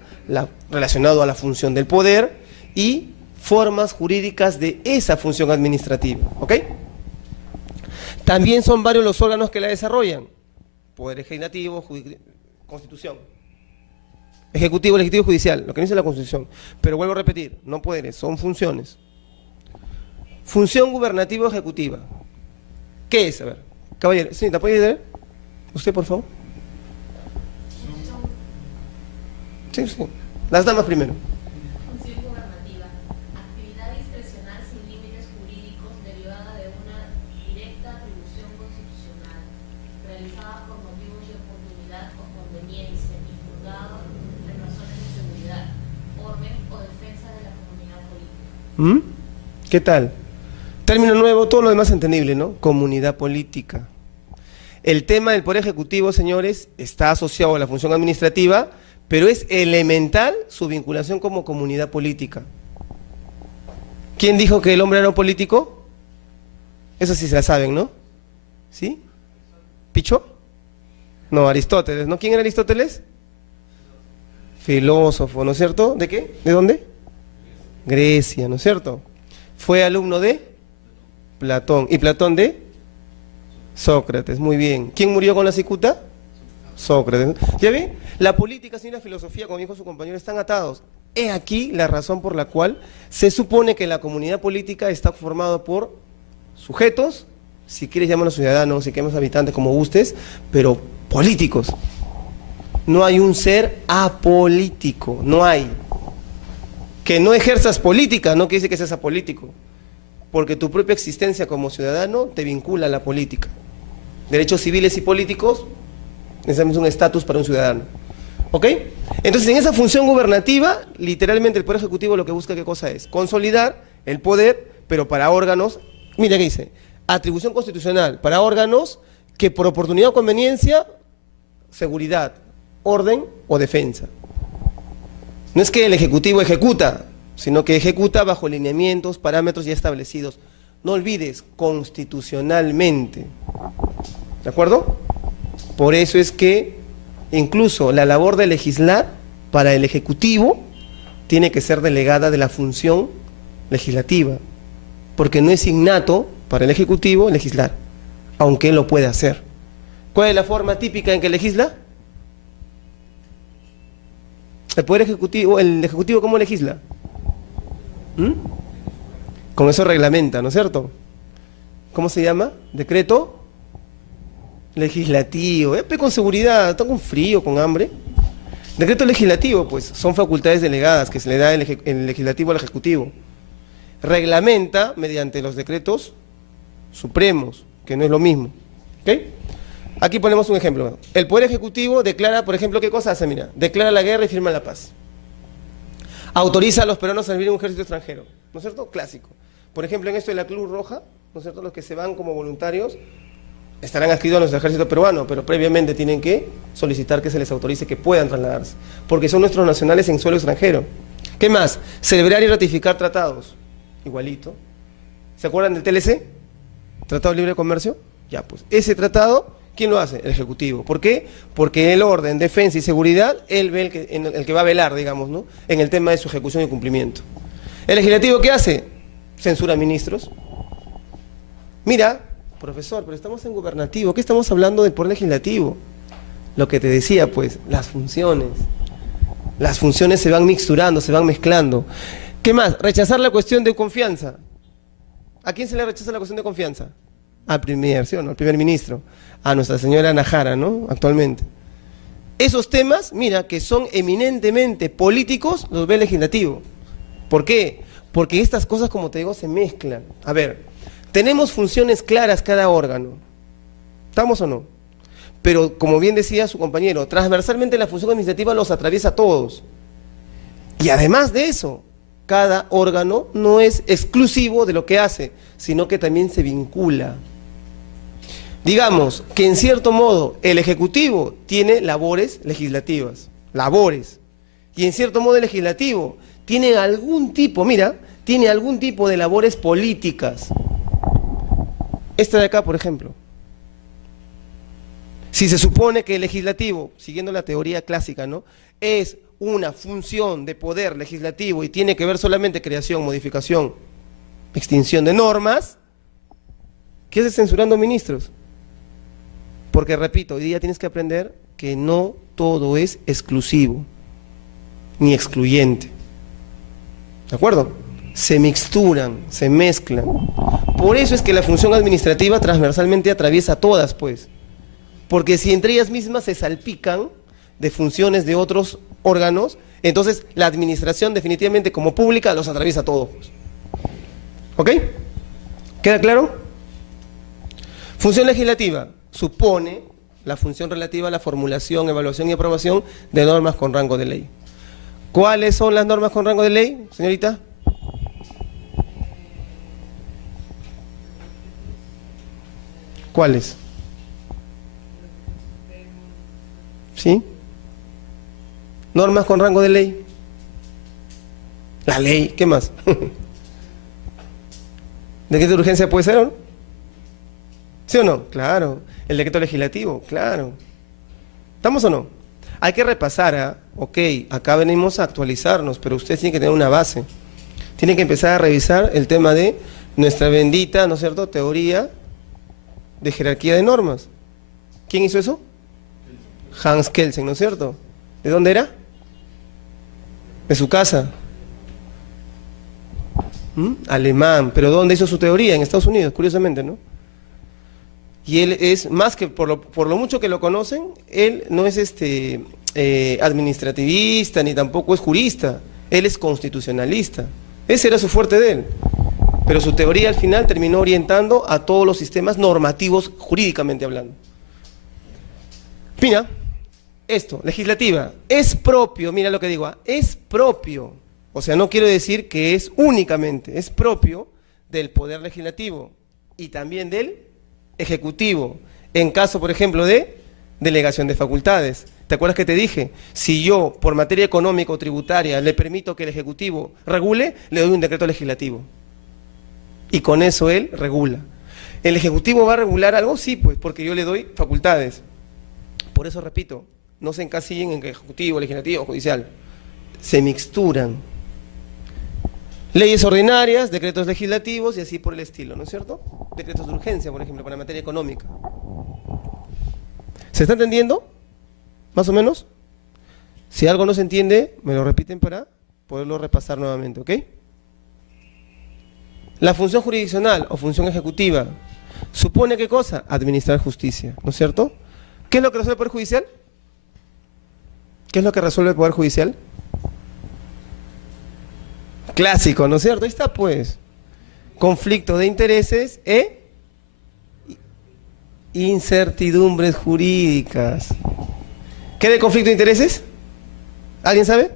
relacionado a la función del poder, y formas jurídicas de esa función administrativa, ¿ok? También son varios los órganos que la desarrollan. Poder legislativo, Constitución. Ejecutivo, legislativo, judicial, lo que dice la Constitución. Pero vuelvo a repetir, no poderes, son funciones. Función gubernativa ejecutiva. ¿Qué es? A ver, caballero, ¿sí, la puede leer? ¿Usted, por favor? Sí, sí. Las damas primero. Función gubernativa, actividad discrecional sin límites jurídicos derivada de una directa atribución constitucional, realizada por motivos de oportunidad o conveniencia y fundada en razones de seguridad, orden o defensa de la comunidad política. ¿Qué tal? Término nuevo, todo lo demás entendible, ¿no? Comunidad política. El tema del Poder Ejecutivo, señores, está asociado a la función administrativa, pero es elemental su vinculación como comunidad política. ¿Quién dijo que el hombre era un político? Eso sí se la saben, ¿no? ¿Sí? ¿Picho? No, Aristóteles, ¿no? ¿Quién era Aristóteles? Filósofo, ¿no es cierto? ¿De qué? ¿De dónde? Grecia, ¿no es cierto? Fue alumno de Platón. ¿Y Platón de? Sócrates, muy bien. ¿Quién murió con la cicuta? Sócrates. ¿Ya ve? La política y la filosofía, como dijo su compañero, están atados. He aquí la razón por la cual se supone que la comunidad política está formada por sujetos, si quieres llamarlos ciudadanos, si queremos habitantes, como gustes, pero políticos. No hay un ser apolítico, no hay. Que no ejerzas política no quiere decir que seas apolítico, porque tu propia existencia como ciudadano te vincula a la política. Derechos civiles y políticos necesitamos un estatus para un ciudadano. ¿Ok? Entonces, en esa función gubernativa, literalmente el Poder Ejecutivo lo que busca, ¿qué cosa es? Consolidar el poder, pero para órganos, mira qué dice, atribución constitucional, para órganos que por oportunidad o conveniencia, seguridad, orden o defensa. No es que el Ejecutivo ejecuta, sino que ejecuta bajo lineamientos, parámetros ya establecidos. No olvides, constitucionalmente. ¿De acuerdo? Por eso es que incluso la labor de legislar para el Ejecutivo tiene que ser delegada de la función legislativa, porque no es innato para el Ejecutivo legislar, aunque él lo puede hacer. ¿Cuál es la forma típica en que legisla? El Ejecutivo ¿cómo legisla? Con eso reglamenta, ¿no es cierto? ¿Cómo se llama? Decreto legislativo. Con seguridad, está con frío, con hambre. Decreto legislativo, pues, son facultades delegadas que se le da el legislativo al Ejecutivo. Reglamenta mediante los decretos supremos, que no es lo mismo. ¿Ok? Aquí ponemos un ejemplo. El Poder Ejecutivo declara, por ejemplo, ¿qué cosa hace? Mira, declara la guerra y firma la paz. Autoriza a los peruanos a servir en un ejército extranjero, ¿no es cierto? Clásico. Por ejemplo, en esto de la Cruz Roja, ¿no es cierto? Los que se van como voluntarios estarán adscritos a nuestro ejército peruano, pero previamente tienen que solicitar que se les autorice que puedan trasladarse, porque son nuestros nacionales en suelo extranjero. ¿Qué más? Celebrar y ratificar tratados. Igualito. ¿Se acuerdan del TLC? ¿Tratado de Libre Comercio? Ya, pues, ese tratado, ¿quién lo hace? El Ejecutivo. ¿Por qué? Porque el orden, defensa y seguridad, él ve el que va a velar, digamos, ¿no? En el tema de su ejecución y cumplimiento. ¿El Legislativo qué hace? Censura ministros. Mira, profesor, pero estamos en gubernativo, ¿qué estamos hablando del Poder Legislativo? Lo que te decía, pues, las funciones. Las funciones se van mixturando, se van mezclando. ¿Qué más? Rechazar la cuestión de confianza. ¿A quién se le rechaza la cuestión de confianza? Al primer, ¿sí o no? Al primer ministro. A nuestra señora Najara, ¿no? Actualmente. Esos temas, mira, que son eminentemente políticos, los ve el legislativo. ¿Por qué? Porque estas cosas, como te digo, se mezclan. A ver, tenemos funciones claras cada órgano. ¿Estamos o no? Pero, como bien decía su compañero, transversalmente la función administrativa los atraviesa a todos. Y además de eso, cada órgano no es exclusivo de lo que hace, sino que también se vincula. Digamos que en cierto modo el Ejecutivo tiene labores legislativas, labores, y en cierto modo el Legislativo tiene algún tipo, mira, tiene algún tipo de labores políticas. Esta de acá, por ejemplo. Si se supone que el Legislativo, siguiendo la teoría clásica, ¿no?, es una función de poder legislativo y tiene que ver solamente creación, modificación, extinción de normas, ¿qué haces censurando ministros? Porque, repito, hoy día tienes que aprender que no todo es exclusivo, ni excluyente. ¿De acuerdo? se mixturan, se mezclan. Por eso es que la función administrativa transversalmente atraviesa todas, pues. Porque si entre ellas mismas se salpican de funciones de otros órganos, entonces la administración definitivamente como pública los atraviesa a todos. ¿Ok? ¿Queda claro? Función legislativa supone la función relativa a la formulación, evaluación y aprobación de normas con rango de ley. ¿Cuáles son las normas con rango de ley, señorita? ¿Cuáles? ¿Sí? Normas con rango de ley. La ley, ¿qué más? ¿Decreto de urgencia puede ser o no? ¿Sí o no? Claro. El decreto legislativo, claro. ¿Estamos o no? Hay que repasar, ok, acá venimos a actualizarnos, pero usted tiene que tener una base. Tiene que empezar a revisar el tema de nuestra bendita, ¿no es cierto?, teoría de jerarquía de normas. ¿Quién hizo eso? Hans Kelsen, ¿no es cierto? ¿De dónde era? De su casa. Alemán, pero ¿dónde hizo su teoría? En Estados Unidos, curiosamente, ¿no? Y él es, más que por lo mucho que lo conocen, él no es administrativista, ni tampoco es jurista, él es constitucionalista. Ese era su fuerte de él. Pero su teoría al final terminó orientando a todos los sistemas normativos jurídicamente hablando. Mira, esto, legislativa, es propio, mira lo que digo, es propio, o sea, no quiero decir que es únicamente, es propio del poder legislativo y también del ejecutivo, en caso, por ejemplo, de delegación de facultades. ¿Te acuerdas que te dije? Si yo, por materia económica o tributaria, le permito que el ejecutivo regule, le doy un decreto legislativo. Y con eso él regula. ¿El ejecutivo va a regular algo? Sí, pues, porque yo le doy facultades. Por eso repito, no se encasillen en ejecutivo, legislativo, judicial. Se mixturan. Leyes ordinarias, decretos legislativos y así por el estilo, ¿no es cierto? Decretos de urgencia, por ejemplo, para materia económica. ¿Se está entendiendo? ¿Más o menos? Si algo no se entiende, me lo repiten para poderlo repasar nuevamente, ¿ok? La función jurisdiccional o función ejecutiva supone ¿qué cosa? Administrar justicia, ¿no es cierto? ¿Qué es lo que resuelve el Poder Judicial? ¿Qué es lo que resuelve el Poder Judicial? Clásico, ¿no es cierto? Ahí está pues. Conflicto de intereses e incertidumbres jurídicas. ¿Qué de conflicto de intereses? ¿Alguien sabe?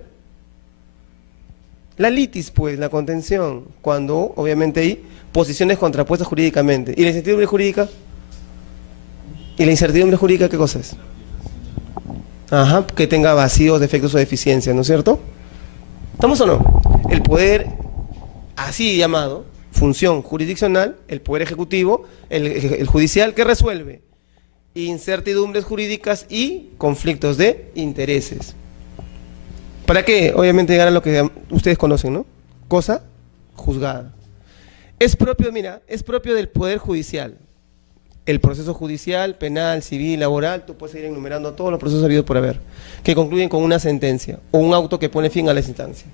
La litis, pues, la contención, cuando obviamente hay posiciones contrapuestas jurídicamente. ¿Y la incertidumbre jurídica? ¿Y la incertidumbre jurídica qué cosa es? Ajá, que tenga vacíos, defectos o deficiencias, ¿no es cierto? ¿Estamos o no? El poder, así llamado, función jurisdiccional, el poder ejecutivo, el judicial, ¿qué resuelve? Incertidumbres jurídicas y conflictos de intereses. ¿Para qué? Obviamente llegar a lo que ustedes conocen, ¿no? Cosa juzgada. Es propio, mira, es propio del poder judicial. El proceso judicial, penal, civil, laboral, tú puedes ir enumerando todos los procesos habidos por haber, que concluyen con una sentencia o un auto que pone fin a la instancia.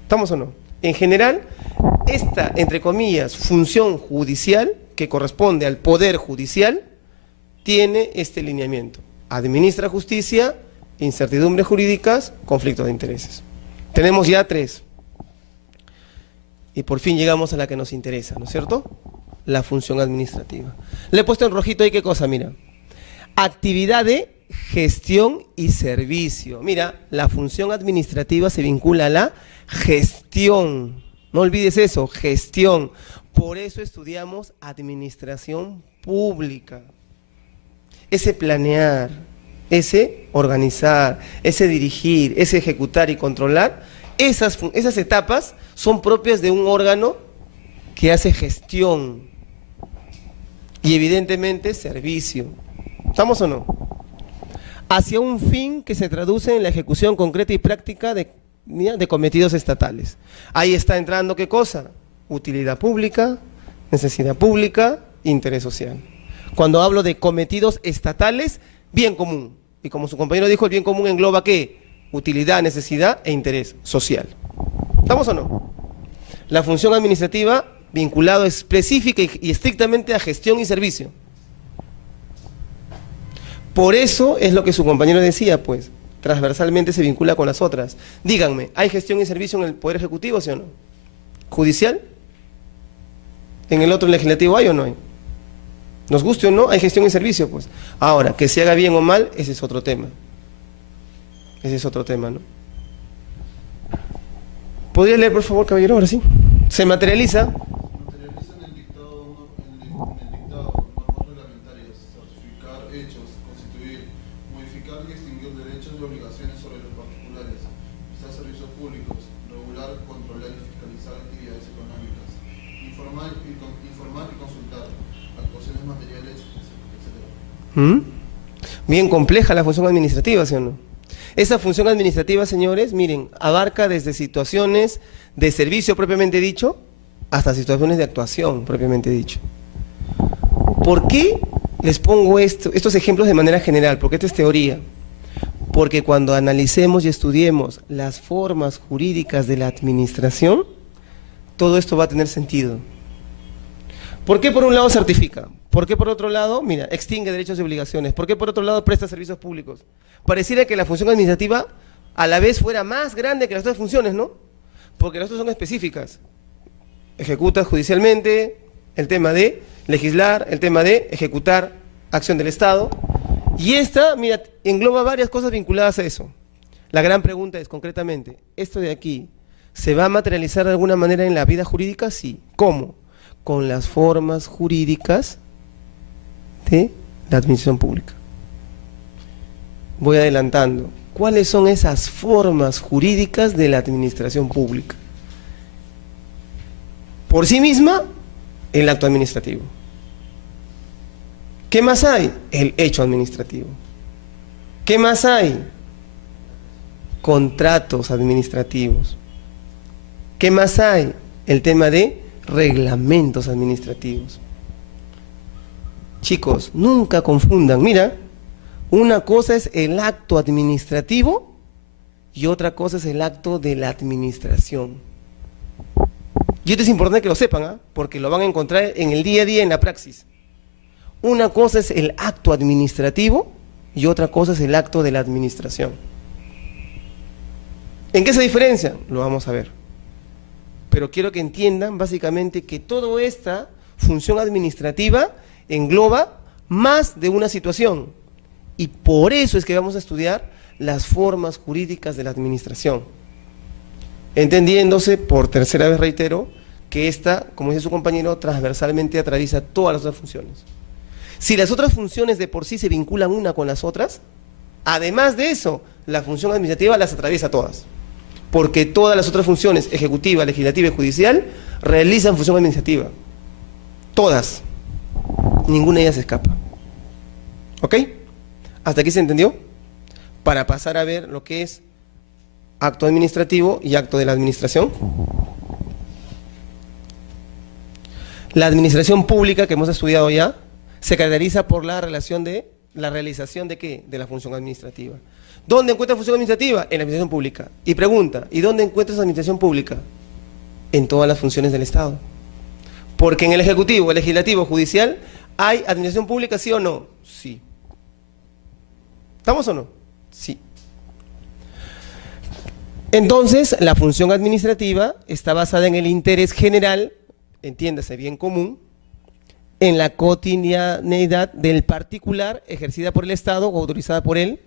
¿Estamos o no? En general, esta, entre comillas, función judicial, que corresponde al poder judicial, tiene este lineamiento. Administra justicia, incertidumbres jurídicas, conflictos de intereses. Tenemos ya 3. Y por fin llegamos a la que nos interesa, ¿no es cierto? La función administrativa. Le he puesto en rojito ahí qué cosa, mira. Actividad de gestión y servicio. Mira, la función administrativa se vincula a la gestión. No olvides eso, gestión. Por eso estudiamos administración pública. Ese planear, ese organizar, ese dirigir, ese ejecutar y controlar, esas etapas son propias de un órgano que hace gestión y evidentemente servicio. ¿Estamos o no? Hacia un fin que se traduce en la ejecución concreta y práctica de cometidos estatales. Ahí está entrando ¿qué cosa? Utilidad pública, necesidad pública, interés social. Cuando hablo de cometidos estatales, bien común. Y como su compañero dijo, el bien común engloba ¿qué? Utilidad, necesidad e interés social. ¿Estamos o no? La función administrativa vinculado específica y estrictamente a gestión y servicio. Por eso es lo que su compañero decía, pues, transversalmente se vincula con las otras. Díganme, ¿hay gestión y servicio en el Poder Ejecutivo, sí o no? ¿Judicial? ¿En el otro legislativo hay o no hay? Nos guste o no, hay gestión y servicio, pues. Ahora, que se haga bien o mal, ese es otro tema. Ese es otro tema, ¿no? ¿Podría leer, por favor, caballero? Ahora sí. Se materializa. Materializa en el dictado, normas reglamentarias, certificar hechos, constituir, modificar y extinguir derechos y obligaciones sobre los particulares, prestar servicios públicos, regular, controlar y fiscalizar actividades económicas, informar y consultar, actuaciones materiales, etc. Bien compleja la función administrativa, ¿sí o no? Esa función administrativa, señores, miren, abarca desde situaciones de servicio propiamente dicho hasta situaciones de actuación propiamente dicho. ¿Por qué les pongo estos ejemplos de manera general? Porque esta es teoría. Porque cuando analicemos y estudiemos las formas jurídicas de la administración, todo esto va a tener sentido. ¿Por qué por un lado certifica? ¿Por qué por otro lado, mira, extingue derechos y obligaciones? ¿Por qué por otro lado presta servicios públicos? Pareciera que la función administrativa a la vez fuera más grande que las otras funciones, ¿no? Porque las otras son específicas. Ejecuta judicialmente, el tema de legislar, el tema de ejecutar acción del Estado. Y esta, mira, engloba varias cosas vinculadas a eso. La gran pregunta es, concretamente, ¿esto de aquí se va a materializar de alguna manera en la vida jurídica? Sí. ¿Cómo? Con las formas jurídicas de la administración pública. Voy adelantando. ¿Cuáles son esas formas jurídicas de la administración pública? Por sí misma, el acto administrativo. ¿Qué más hay? El hecho administrativo. ¿Qué más hay? Contratos administrativos. ¿Qué más hay? El tema de reglamentos administrativos. Chicos, nunca confundan. Mira, una cosa es el acto administrativo y otra cosa es el acto de la administración. Y esto es importante que lo sepan, ¿eh? Porque lo van a encontrar en el día a día en la praxis. Una cosa es el acto administrativo y otra cosa es el acto de la administración. ¿En qué se diferencian? Lo vamos a ver. Pero quiero que entiendan básicamente que toda esta función administrativa engloba más de una situación. Y por eso es que vamos a estudiar las formas jurídicas de la administración. Entendiéndose, por tercera vez reitero, que esta, como dice su compañero, transversalmente atraviesa todas las otras funciones. Si las otras funciones de por sí se vinculan una con las otras, además de eso, la función administrativa las atraviesa todas. Porque todas las otras funciones, ejecutiva, legislativa y judicial, realizan función administrativa. Todas. Ninguna de ellas escapa. ¿Ok? ¿Hasta aquí se entendió? Para pasar a ver lo que es acto administrativo y acto de la administración. La administración pública que hemos estudiado ya se caracteriza por la relación de la realización de ¿qué? De la función administrativa. ¿Dónde encuentra función administrativa? En la administración pública. Y pregunta, ¿y dónde encuentras administración pública? En todas las funciones del Estado. Porque en el Ejecutivo, el Legislativo, Judicial, ¿hay administración pública, sí o no? Sí. ¿Estamos o no? Sí. Entonces, la función administrativa está basada en el interés general, entiéndase, bien común, en la cotidianeidad del particular ejercida por el Estado o autorizada por él.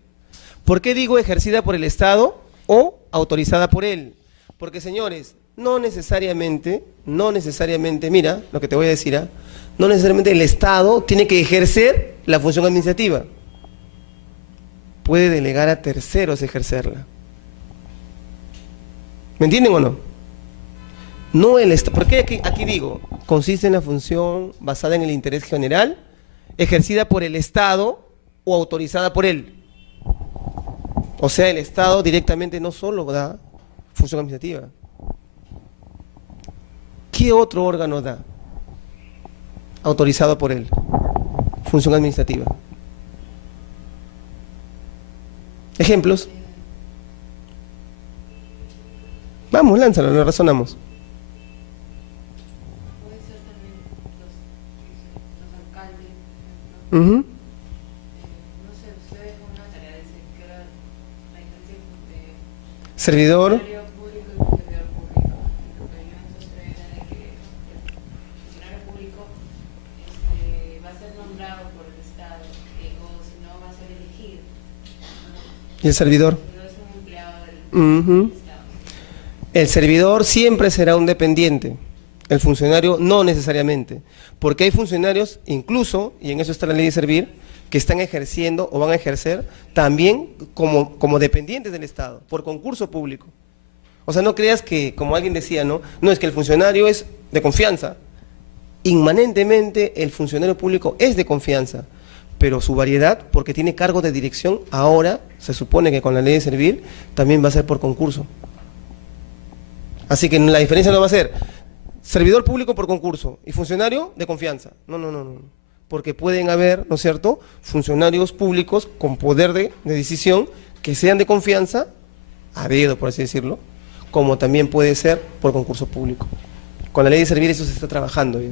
¿Por qué digo ejercida por el Estado o autorizada por él? Porque, señores, no necesariamente, mira lo que te voy a decir, ¿eh? No necesariamente el Estado tiene que ejercer la función administrativa. Puede delegar a terceros ejercerla. ¿Me entienden o no? No el Estado. ¿Por qué aquí digo? Consiste en la función basada en el interés general, ejercida por el Estado o autorizada por él. O sea, el Estado directamente no solo da función administrativa. ¿Qué otro órgano da? Autorizado por él. Función administrativa. ¿Ejemplos? Vamos, lánzalo, lo razonamos. Ujú. No sé, ustedes con una tarea dicen que era la diferencia entre Servidor. funcionario público y servidor público. Lo que yo entonces era de que el funcionario público va a ser nombrado por el Estado o si no va a ser elegido. ¿Y el servidor? No es un empleado del Ujú. Estado. El servidor siempre será un dependiente, el funcionario no necesariamente, porque hay funcionarios incluso, y en eso está la ley de servir, que están ejerciendo o van a ejercer también como dependientes del Estado, por concurso público. O sea, no creas que, como alguien decía, no es que el funcionario es de confianza. Inmanentemente el funcionario público es de confianza, pero su variedad, porque tiene cargo de dirección, ahora se supone que con la ley de servir también va a ser por concurso. Así que la diferencia no va a ser servidor público por concurso y funcionario de confianza. No. Porque pueden haber, ¿no es cierto?, funcionarios públicos con poder de decisión que sean de confianza, a dedo, por así decirlo, como también puede ser por concurso público. Con la ley de servir eso se está trabajando, ¿ya?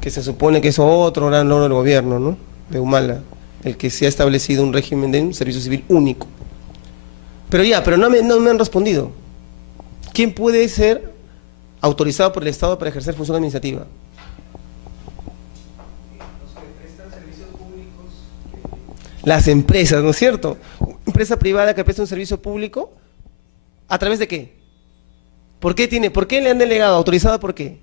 Que se supone que es otro gran logro del gobierno, ¿no?, de Humala, el que se ha establecido un régimen de un servicio civil único. Pero no me han respondido. ¿Quién puede ser autorizado por el Estado para ejercer función administrativa? Los que prestan servicios públicos. Las empresas, ¿no es cierto? Empresa privada que presta un servicio público, ¿a través de qué? ¿Por qué le han delegado? ¿Autorizada por qué?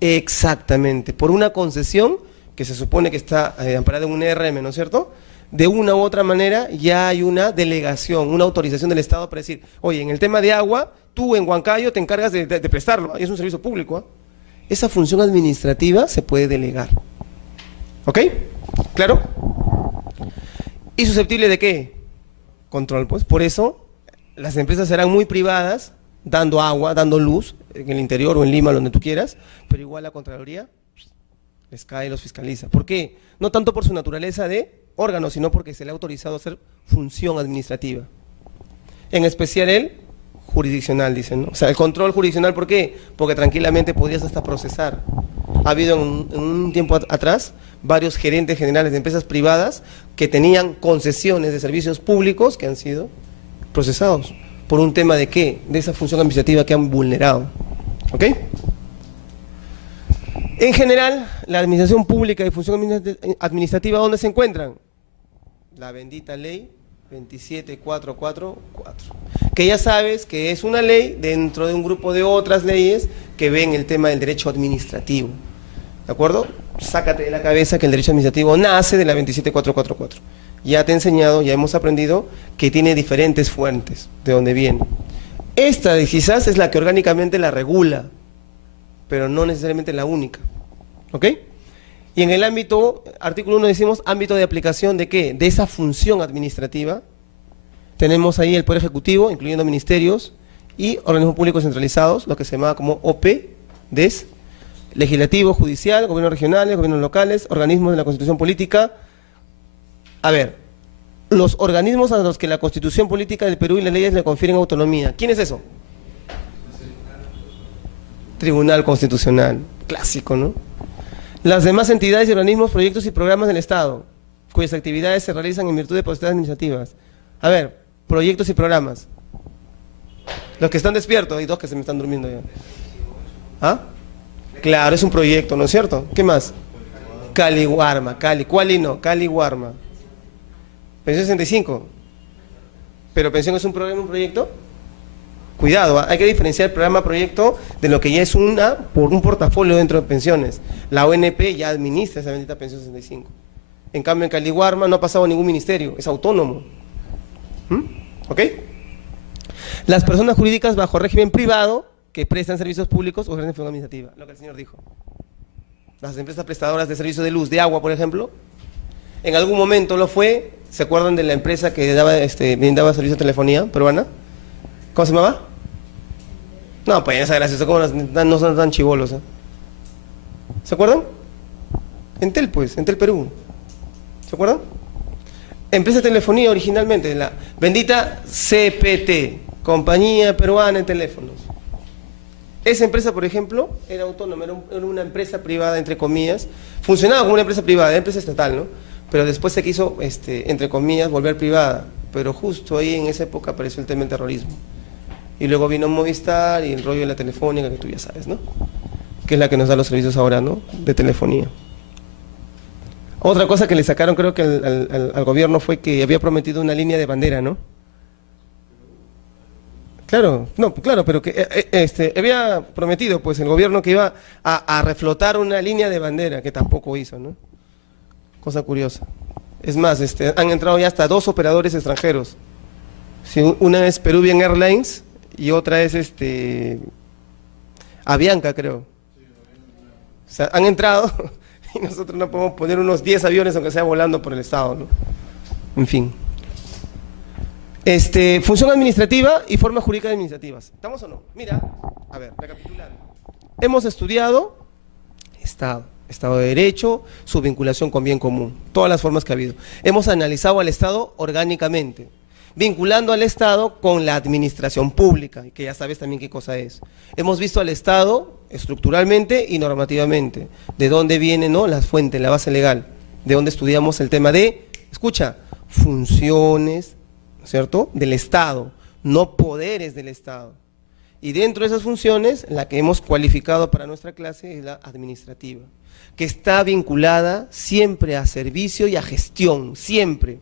Exactamente, por una concesión que se supone que está amparada en un ERM, ¿no es cierto? De una u otra manera ya hay una delegación, una autorización del Estado para decir, oye, en el tema de agua, tú en Huancayo te encargas de prestarlo, es un servicio público, ¿eh? Esa función administrativa se puede delegar. ¿Ok? ¿Claro? ¿Y susceptible de qué? Control, pues. Por eso las empresas serán muy privadas, dando agua, dando luz, en el interior o en Lima, donde tú quieras, pero igual la Contraloría les cae y los fiscaliza. ¿Por qué? No tanto por su naturaleza de órgano, sino porque se le ha autorizado a hacer función administrativa. En especial el jurisdiccional, dicen, ¿no? O sea, el control jurisdiccional, ¿por qué? Porque tranquilamente podrías hasta procesar. Ha habido en un tiempo atrás varios gerentes generales de empresas privadas que tenían concesiones de servicios públicos que han sido procesados. ¿Por un tema de qué? De esa función administrativa que han vulnerado. ¿Ok? En general, la administración pública y función administrativa, ¿dónde se encuentran? La bendita ley 27444, que ya sabes que es una ley dentro de un grupo de otras leyes que ven el tema del derecho administrativo. ¿De acuerdo? Sácate de la cabeza que el derecho administrativo nace de la 27444. Ya te he enseñado, ya hemos aprendido que tiene diferentes fuentes de donde viene. Esta quizás es la que orgánicamente la regula, pero no necesariamente la única. ¿Ok? Y en el ámbito, artículo 1 decimos, ámbito de aplicación de ¿qué? De esa función administrativa. Tenemos ahí el Poder Ejecutivo, incluyendo ministerios y organismos públicos centralizados, lo que se llama como OPDES, legislativo, judicial, gobiernos regionales, gobiernos locales, organismos de la Constitución Política. A ver, los organismos a los que la Constitución Política del Perú y las leyes le confieren autonomía. ¿Quién es eso? Tribunal Constitucional, clásico, ¿no? Las demás entidades y organismos, proyectos y programas del Estado, cuyas actividades se realizan en virtud de potestades administrativas. A ver, proyectos y programas. Los que están despiertos, hay dos que se me están durmiendo ya. ¿Ah? Claro, es un proyecto, ¿no es cierto? ¿Qué más? Cali-Guarma, ¿cuál no? Cali-Guarma. Pensión 65. ¿Pero pensión es un programa, un proyecto? Cuidado, hay que diferenciar programa-proyecto de lo que ya es un portafolio dentro de pensiones. La ONP ya administra esa bendita pensión 65. En cambio, en Cali-Guarma no ha pasado ningún ministerio, es autónomo. ¿Ok? Las personas jurídicas bajo régimen privado que prestan servicios públicos o ejercen función administrativa, lo que el señor dijo. Las empresas prestadoras de servicios de luz, de agua, por ejemplo, en algún momento lo fue. ¿Se acuerdan de la empresa que brindaba servicio de telefonía peruana? ¿Cómo se llamaba? No, pues esa graciosa, ¿cómo no son tan chibolos? ¿Se acuerdan? Entel, pues, Entel Perú. ¿Se acuerdan? Empresa de telefonía originalmente, la bendita CPT, Compañía Peruana de Teléfonos. Esa empresa, por ejemplo, era autónoma, era una empresa privada, entre comillas, funcionaba como una empresa privada, era empresa estatal, ¿no? Pero después se quiso, entre comillas, volver privada, pero justo ahí en esa época apareció el tema del terrorismo. Y luego vino Movistar y el rollo de la telefónica, que tú ya sabes, ¿no? Que es la que nos da los servicios ahora, ¿no? De telefonía. Otra cosa que le sacaron, creo que al gobierno, fue que había prometido una línea de bandera, ¿no? Claro, no, claro, pero que había prometido, pues, el gobierno, que iba a reflotar una línea de bandera, que tampoco hizo, ¿no? Cosa curiosa. Es más, han entrado ya hasta 2 operadores extranjeros. Sí, una es Peruvian Airlines y otra es Avianca, creo. O sea, han entrado y nosotros no podemos poner unos 10 aviones, aunque sea volando por el Estado, ¿no? En fin. Función administrativa y formas jurídicas administrativas. ¿Estamos o no? Mira, a ver, recapitulando. Hemos estudiado Estado de Derecho, su vinculación con bien común, todas las formas que ha habido. Hemos analizado al Estado orgánicamente, vinculando al Estado con la administración pública, que ya sabes también qué cosa es. Hemos visto al Estado estructuralmente y normativamente, de dónde viene, ¿no?, la fuente, la base legal, de dónde estudiamos el tema de, escucha, funciones, ¿cierto?, del Estado, no poderes del Estado. Y dentro de esas funciones, la que hemos cualificado para nuestra clase es la administrativa, que está vinculada siempre a servicio y a gestión, siempre.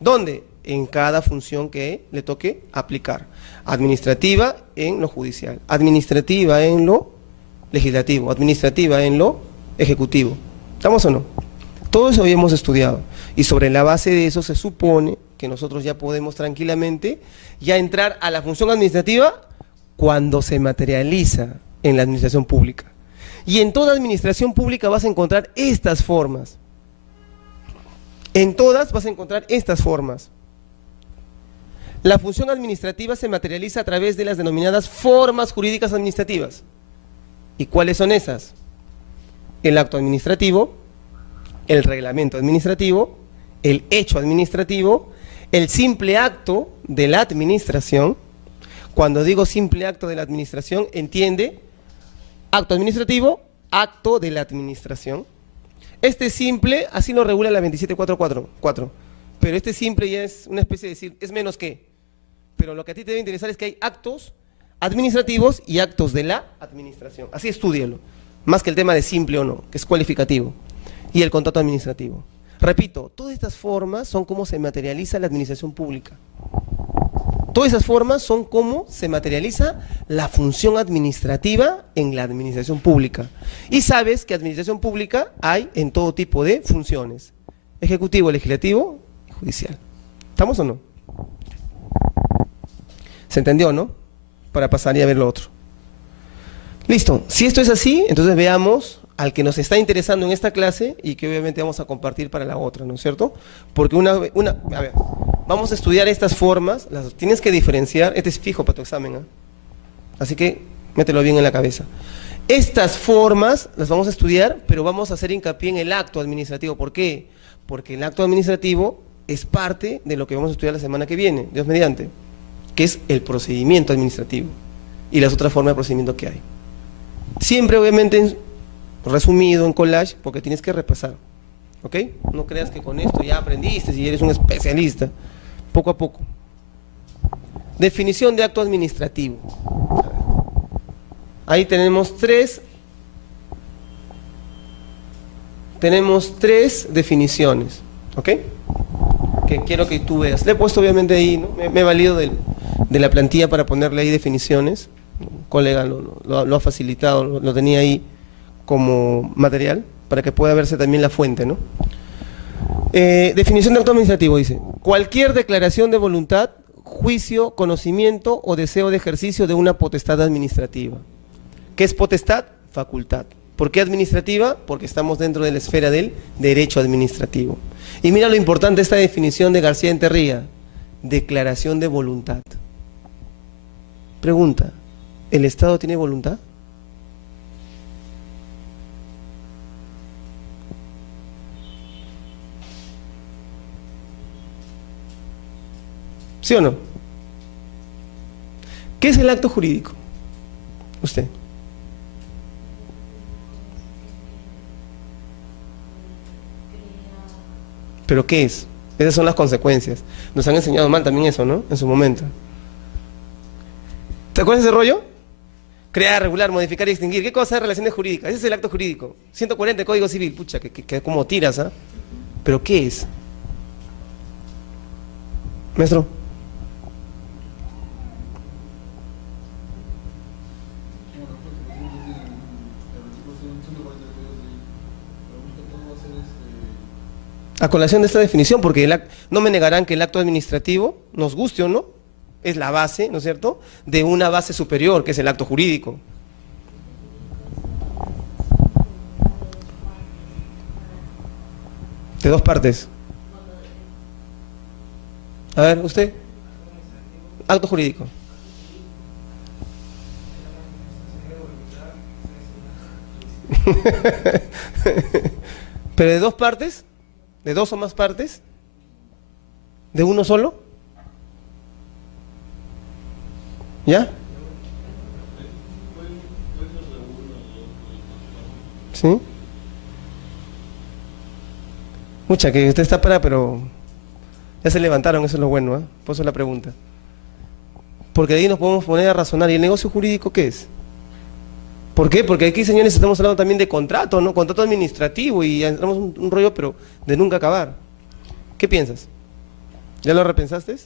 ¿Dónde? En cada función que le toque aplicar. Administrativa en lo judicial, administrativa en lo legislativo, administrativa en lo ejecutivo. ¿Estamos o no? Todo eso habíamos estudiado. Y sobre la base de eso se supone que nosotros ya podemos tranquilamente ya entrar a la función administrativa cuando se materializa en la administración pública. Y en toda administración pública vas a encontrar estas formas. En todas vas a encontrar estas formas. La función administrativa se materializa a través de las denominadas formas jurídicas administrativas. ¿Y cuáles son esas? El acto administrativo, el reglamento administrativo, el hecho administrativo, el simple acto de la administración. Cuando digo simple acto de la administración, entiende, acto administrativo, acto de la administración. Este simple, así lo regula la 27444, pero este simple ya es una especie de decir, es menos que. Pero lo que a ti te debe interesar es que hay actos administrativos y actos de la administración. Así estúdialo, más que el tema de simple o no, que es cualificativo. Y el contrato administrativo. Repito, todas estas formas son cómo se materializa la administración pública. Todas esas formas son cómo se materializa la función administrativa en la administración pública. Y sabes que administración pública hay en todo tipo de funciones. Ejecutivo, legislativo y judicial. ¿Estamos o no? ¿Se entendió, no? Para pasar y a ver lo otro. Listo. Si esto es así, entonces veamos al que nos está interesando en esta clase y que obviamente vamos a compartir para la otra, ¿no es cierto? Porque a ver, vamos a estudiar estas formas, las tienes que diferenciar, este es fijo para tu examen, ¿eh? Así que mételo bien en la cabeza. Estas formas las vamos a estudiar, pero vamos a hacer hincapié en el acto administrativo. ¿Por qué? Porque el acto administrativo es parte de lo que vamos a estudiar la semana que viene, Dios mediante, que es el procedimiento administrativo y las otras formas de procedimiento que hay. Siempre, obviamente, resumido en collage, porque tienes que repasar, ¿ok? No creas que con esto ya aprendiste y eres un especialista. Poco a poco. Definición de acto administrativo. Ahí tenemos tres definiciones, ¿ok? Que quiero que tú veas. Le he puesto obviamente ahí, ¿no? Me he valido de la plantilla para ponerle ahí definiciones. Un colega lo ha facilitado, lo tenía ahí como material, para que pueda verse también la fuente, ¿no? Definición de acto administrativo, dice: cualquier declaración de voluntad, juicio, conocimiento o deseo de ejercicio de una potestad administrativa. ¿Qué es potestad? Facultad. ¿Por qué administrativa? Porque estamos dentro de la esfera del derecho administrativo. Y mira lo importante de esta definición de García Enterría: declaración de voluntad. Pregunta: ¿el Estado tiene voluntad? ¿Sí o no? ¿Qué es el acto jurídico? Usted. ¿Pero qué es? Esas son las consecuencias. Nos han enseñado mal también eso, ¿no? En su momento. ¿Te acuerdas de ese rollo? Crear, regular, modificar y extinguir. ¿Qué cosa es relaciones jurídicas? Ese es el acto jurídico. 140 del Código Civil. Pucha, que como tiras, ¿ah? ¿Pero qué es? Maestro. A colación de esta definición, porque no me negarán que el acto administrativo, nos guste o no, es la base, ¿no es cierto?, de una base superior, que es el acto jurídico. De dos partes. A ver, usted. Acto jurídico. ¿Pero de dos partes? ¿De dos o más partes? ¿De uno solo? ¿Ya? ¿Sí? Mucha, que usted está para, pero ya se levantaron, eso es lo bueno, ¿eh? Por eso la pregunta. Porque de ahí nos podemos poner a razonar. ¿Y el negocio jurídico qué es? ¿Por qué? Porque aquí, señores, estamos hablando también de contrato, ¿no? Contrato administrativo y entramos un rollo, pero de nunca acabar. ¿Qué piensas? ¿Ya lo repensaste?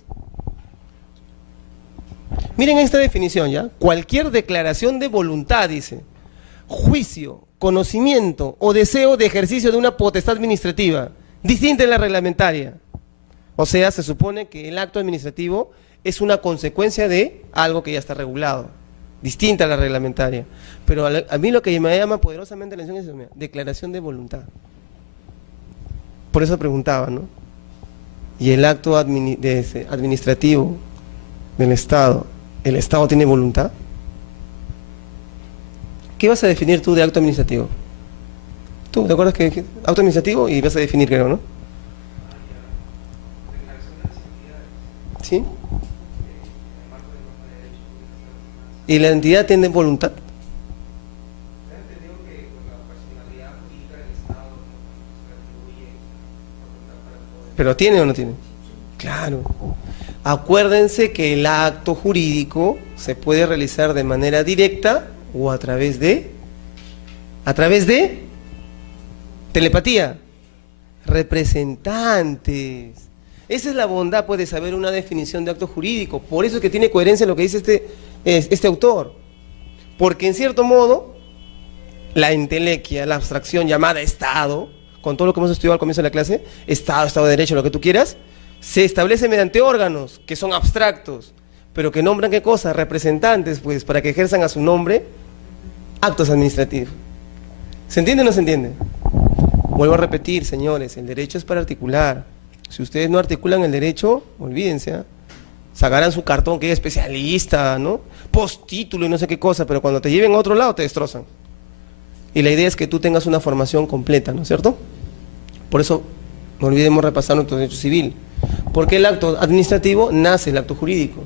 Miren esta definición, ¿ya? Cualquier declaración de voluntad, dice, juicio, conocimiento o deseo de ejercicio de una potestad administrativa, distinta de la reglamentaria. O sea, se supone que el acto administrativo es una consecuencia de algo que ya está regulado, distinta a la reglamentaria. Pero a mí lo que me llama poderosamente la atención es eso, declaración de voluntad. Por eso preguntaba, ¿no? Y el acto administrativo del Estado, ¿el Estado tiene voluntad? ¿Qué vas a definir tú de acto administrativo? ¿Tú te acuerdas que acto administrativo y vas a definir, creo, ¿no? ¿Sí? ¿Y la entidad tiene voluntad? ¿Pero tiene o no tiene? Claro. Acuérdense que el acto jurídico se puede realizar de manera directa o a través de telepatía, representantes. Esa es la bondad, pues, de saber una definición de acto jurídico. Por eso es que tiene coherencia lo que dice este autor. Porque en cierto modo, la entelequia, la abstracción llamada Estado, con todo lo que hemos estudiado al comienzo de la clase, Estado de Derecho, lo que tú quieras, se establece mediante órganos que son abstractos, pero que nombran ¿qué cosa? Representantes, pues, para que ejerzan a su nombre actos administrativos. ¿Se entiende o no se entiende? Vuelvo a repetir, señores, el derecho es para articular. Si ustedes no articulan el derecho, olvídense, ¿eh? Sacarán su cartón que es especialista, ¿no? Postítulo y no sé qué cosa, pero cuando te lleven a otro lado te destrozan. Y la idea es que tú tengas una formación completa, ¿no es cierto? Por eso no olvidemos repasar nuestro derecho civil. Porque el acto administrativo nace el acto jurídico.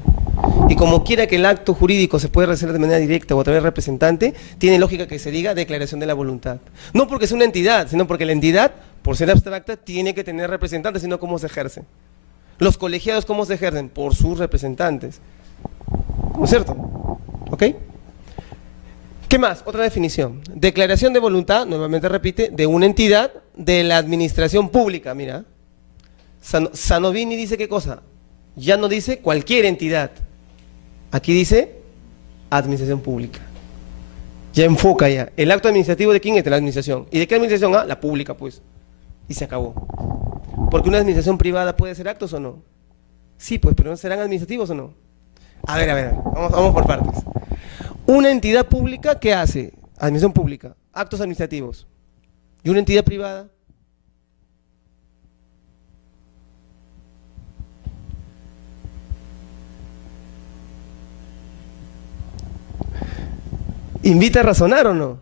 Y como quiera que el acto jurídico se puede realizar de manera directa o a través de representante, tiene lógica que se diga declaración de la voluntad. No porque sea una entidad, sino porque la entidad, por ser abstracta, tiene que tener representantes, sino cómo se ejerce. Los colegiados, ¿cómo se ejercen? Por sus representantes. ¿No es cierto? ¿Ok? ¿Qué más? Otra definición. Declaración de voluntad, nuevamente repite, de una entidad de la administración pública. Mira, Sanovini dice ¿qué cosa? Ya no dice cualquier entidad. Aquí dice administración pública. Ya enfoca ya. ¿El acto administrativo de quién es? De la administración. ¿Y de qué administración? Ah, la pública, pues. Y se acabó. Porque una administración privada puede hacer actos o no. Sí, pues, pero ¿no serán administrativos o no? A ver. Vamos por partes. Una entidad pública, ¿qué hace? Administración pública, actos administrativos. ¿Y una entidad privada? ¿Invita a razonar o no?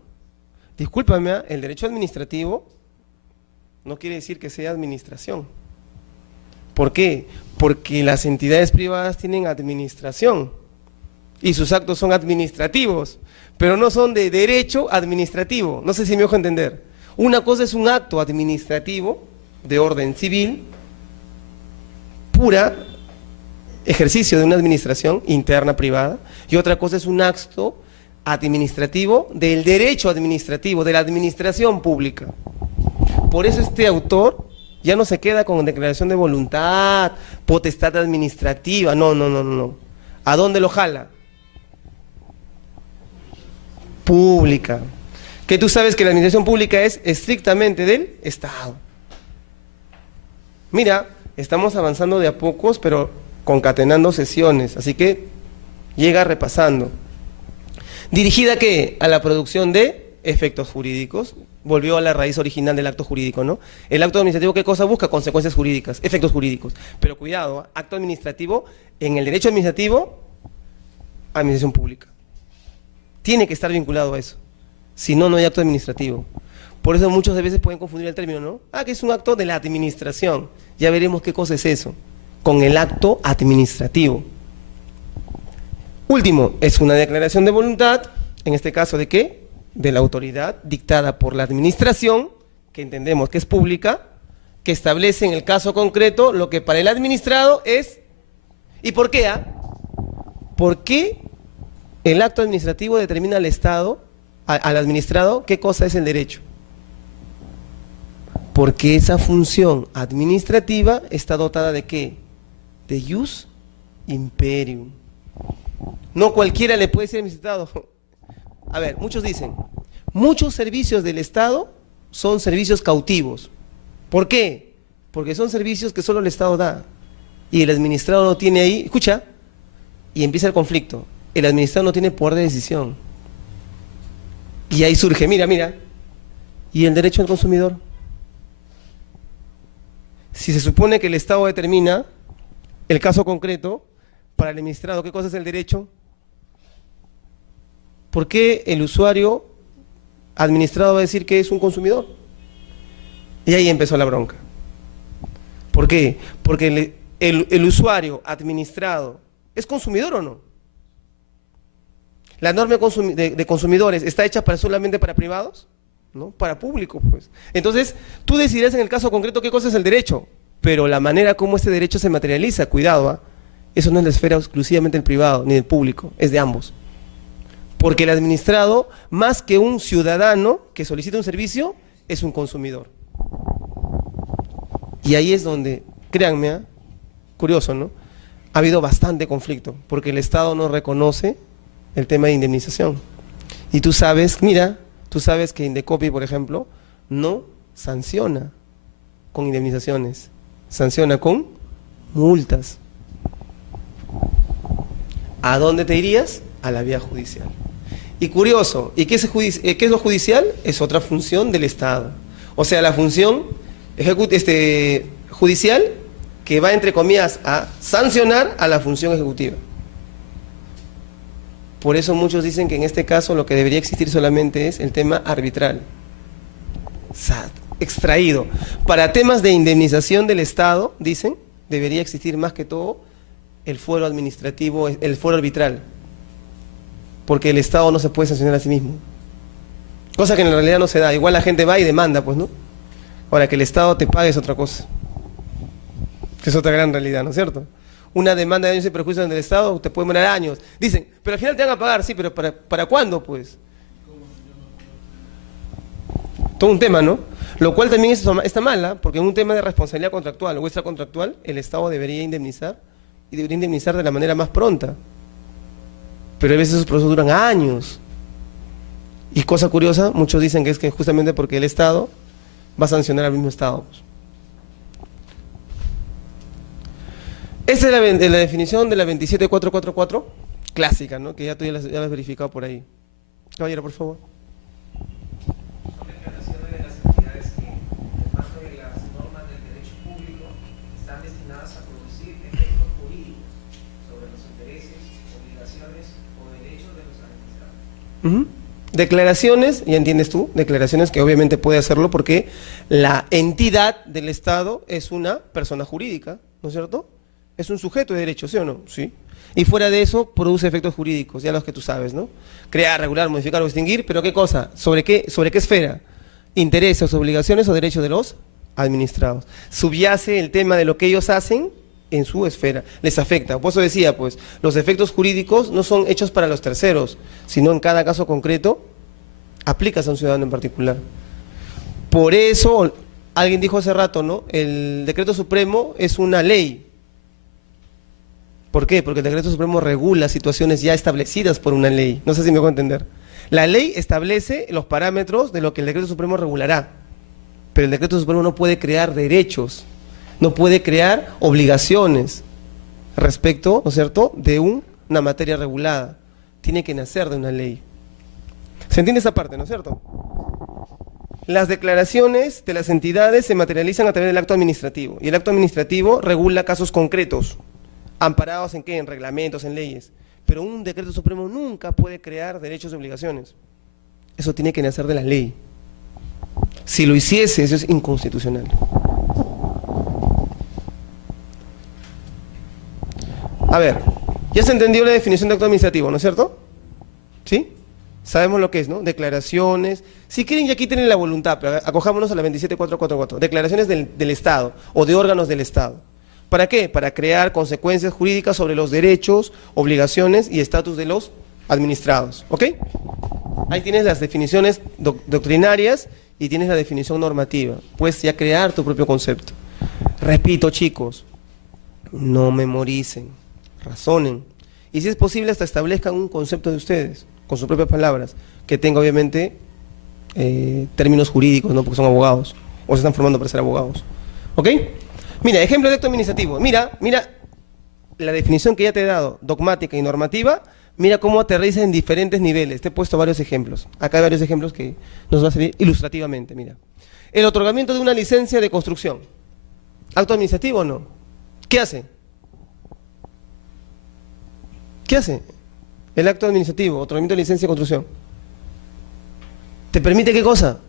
Discúlpame, el derecho administrativo no quiere decir que sea administración. ¿Por qué? Porque las entidades privadas tienen administración. y sus actos son administrativos, pero no son de derecho administrativo. No sé si me dejo entender. Una cosa es un acto administrativo de orden civil, pura ejercicio de una administración interna privada, y otra cosa es un acto administrativo del derecho administrativo, de la administración pública. Por eso este autor ya no se queda con declaración de voluntad, potestad administrativa, no. ¿A dónde lo jala? Pública. Que tú sabes que la administración pública es estrictamente del Estado. Mira, estamos avanzando de a pocos, pero concatenando sesiones, así que llega repasando. ¿Dirigida a qué? A la producción de efectos jurídicos. Volvió a la raíz original del acto jurídico, ¿no? El acto administrativo, ¿qué cosa busca? Consecuencias jurídicas, efectos jurídicos. Pero cuidado, acto administrativo, en el derecho administrativo, administración pública. Tiene que estar vinculado a eso. Si no, no hay acto administrativo. Por eso muchas veces pueden confundir el término, ¿no? Que es un acto de la administración. Ya veremos qué cosa es eso, con el acto administrativo. Último, es una declaración de voluntad, en este caso, ¿de qué? De la autoridad dictada por la administración, que entendemos que es pública, que establece en el caso concreto lo que para el administrado es... ¿Y por qué? ¿Por qué el acto administrativo determina al Estado, al administrado, qué cosa es el derecho? Porque esa función administrativa está dotada ¿de qué? De ius imperium. No cualquiera le puede ser administrado. A ver, muchos dicen, muchos servicios del Estado son servicios cautivos. ¿Por qué? Porque son servicios que solo el Estado da. Y el administrado no tiene ahí, escucha, y empieza el conflicto. El administrado no tiene poder de decisión. Y ahí surge, mira, ¿y el derecho del consumidor? Si se supone que el Estado determina el caso concreto, para el administrado, ¿qué cosa es el derecho? ¿Por qué el usuario administrado va a decir que es un consumidor? Y ahí empezó la bronca. ¿Por qué? Porque el usuario administrado, ¿es consumidor o no? ¿La norma de consumidores está hecha solamente para privados? ¿No? Para público, pues. Entonces, tú decidirás en el caso concreto qué cosa es el derecho, pero la manera como este derecho se materializa, cuidado, eso no es la esfera exclusivamente del privado ni del público, es de ambos. Porque el administrado, más que un ciudadano que solicita un servicio, es un consumidor. Y ahí es donde, créanme, curioso, ¿no? Ha habido bastante conflicto, porque el Estado no reconoce el tema de indemnización. Y tú sabes, tú sabes que Indecopi, por ejemplo, no sanciona con indemnizaciones, sanciona con multas. ¿A dónde te irías? A la vía judicial. Y curioso, ¿y qué es lo judicial? Es otra función del Estado. O sea, la función judicial que va, entre comillas, a sancionar a la función ejecutiva. Por eso muchos dicen que en este caso lo que debería existir solamente es el tema arbitral. Extraído. Para temas de indemnización del Estado, dicen, debería existir más que todo el fuero administrativo, el fuero arbitral. Porque el Estado no se puede sancionar a sí mismo. Cosa que en realidad no se da. Igual la gente va y demanda, pues, ¿no? Ahora, que el Estado te pague es otra cosa. Que es otra gran realidad, ¿no es cierto? Una demanda de daños y perjuicios del Estado te puede demorar años. Dicen, pero al final te van a pagar, sí, pero ¿para cuándo, pues? Todo un tema, ¿no? Lo cual también está mala, porque en un tema de responsabilidad contractual o extracontractual, el Estado debería indemnizar, y debería indemnizar de la manera más pronta. Pero a veces esos procesos duran años. Y cosa curiosa, muchos dicen que es que justamente porque el Estado va a sancionar al mismo Estado. Pues. Esta es la definición de la 27444, clásica, ¿no? Que ya tú ya la has verificado por ahí. Caballero, por favor. Son declaraciones de las entidades que, en marco de las normas del derecho público, están destinadas a producir efectos jurídicos sobre los intereses, obligaciones o derechos de los administrados. Declaraciones, ya entiendes tú, declaraciones que obviamente puede hacerlo porque la entidad del Estado es una persona jurídica, ¿no es cierto? Es un sujeto de derecho, ¿sí o no? Sí. Y fuera de eso, produce efectos jurídicos, ya los que tú sabes, ¿no? Crear, regular, modificar o extinguir, pero ¿qué cosa? ¿Sobre qué esfera? Intereses, obligaciones o derechos de los administrados. Subyace el tema de lo que ellos hacen en su esfera, les afecta. Por eso decía, pues, los efectos jurídicos no son hechos para los terceros, sino en cada caso concreto, aplicas a un ciudadano en particular. Por eso, alguien dijo hace rato, ¿no? El decreto supremo es una ley. ¿Por qué? Porque el decreto supremo regula situaciones ya establecidas por una ley. No sé si me puedo entender. La ley establece los parámetros de lo que el decreto supremo regulará, pero el decreto supremo no puede crear derechos, no puede crear obligaciones respecto, ¿no es cierto?, de una materia regulada. Tiene que nacer de una ley. ¿Se entiende esa parte, no es cierto? Las declaraciones de las entidades se materializan a través del acto administrativo, y el acto administrativo regula casos concretos, amparados en qué, en reglamentos, en leyes. Pero un decreto supremo nunca puede crear derechos y obligaciones. Eso tiene que nacer de la ley. Si lo hiciese, eso es inconstitucional. A ver, ya se entendió la definición de acto administrativo, ¿no es cierto? ¿Sí? Sabemos lo que es, ¿no? Declaraciones. Si quieren, ya aquí tienen la voluntad, pero acojámonos a la 27444. Declaraciones del Estado o de órganos del Estado. ¿Para qué? Para crear consecuencias jurídicas sobre los derechos, obligaciones y estatus de los administrados. ¿Ok? Ahí tienes las definiciones doctrinarias y tienes la definición normativa. Puedes ya crear tu propio concepto. Repito, chicos, no memoricen, razonen. Y si es posible, hasta establezcan un concepto de ustedes, con sus propias palabras, que tenga obviamente términos jurídicos, ¿no? Porque son abogados, o se están formando para ser abogados. ¿Ok? Mira, ejemplo de acto administrativo. Mira la definición que ya te he dado, dogmática y normativa. Mira cómo aterriza en diferentes niveles. Te he puesto varios ejemplos. Acá hay varios ejemplos que nos va a servir ilustrativamente. Mira, el otorgamiento de una licencia de construcción. ¿Acto administrativo o no? ¿Qué hace? ¿Qué hace? El acto administrativo, otorgamiento de licencia de construcción. ¿Te permite qué cosa?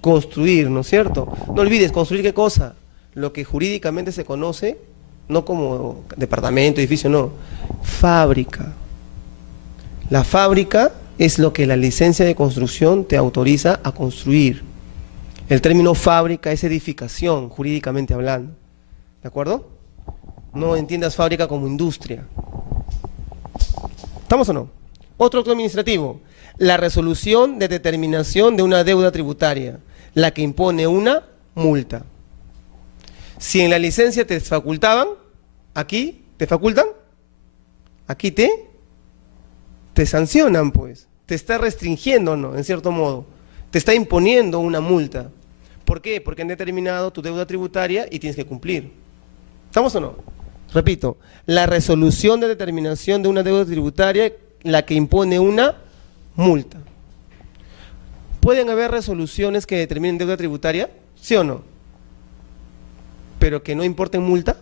Construir, ¿no es cierto? No olvides, ¿construir qué cosa? Lo que jurídicamente se conoce, no como departamento, edificio, no, fábrica. La fábrica es lo que la licencia de construcción te autoriza a construir. El término fábrica es edificación, jurídicamente hablando. ¿De acuerdo? No entiendas fábrica como industria. ¿Estamos o no? Otro acto administrativo, la resolución de determinación de una deuda tributaria, la que impone una multa. Si en la licencia te facultaban, aquí te facultan, aquí te sancionan, pues. Te está restringiendo, ¿no? En cierto modo. Te está imponiendo una multa. ¿Por qué? Porque han determinado tu deuda tributaria y tienes que cumplir. ¿Estamos o no? Repito, la resolución de determinación de una deuda tributaria, la que impone una multa. ¿Pueden haber resoluciones que determinen deuda tributaria? ¿Sí o no? Pero que no importen multa.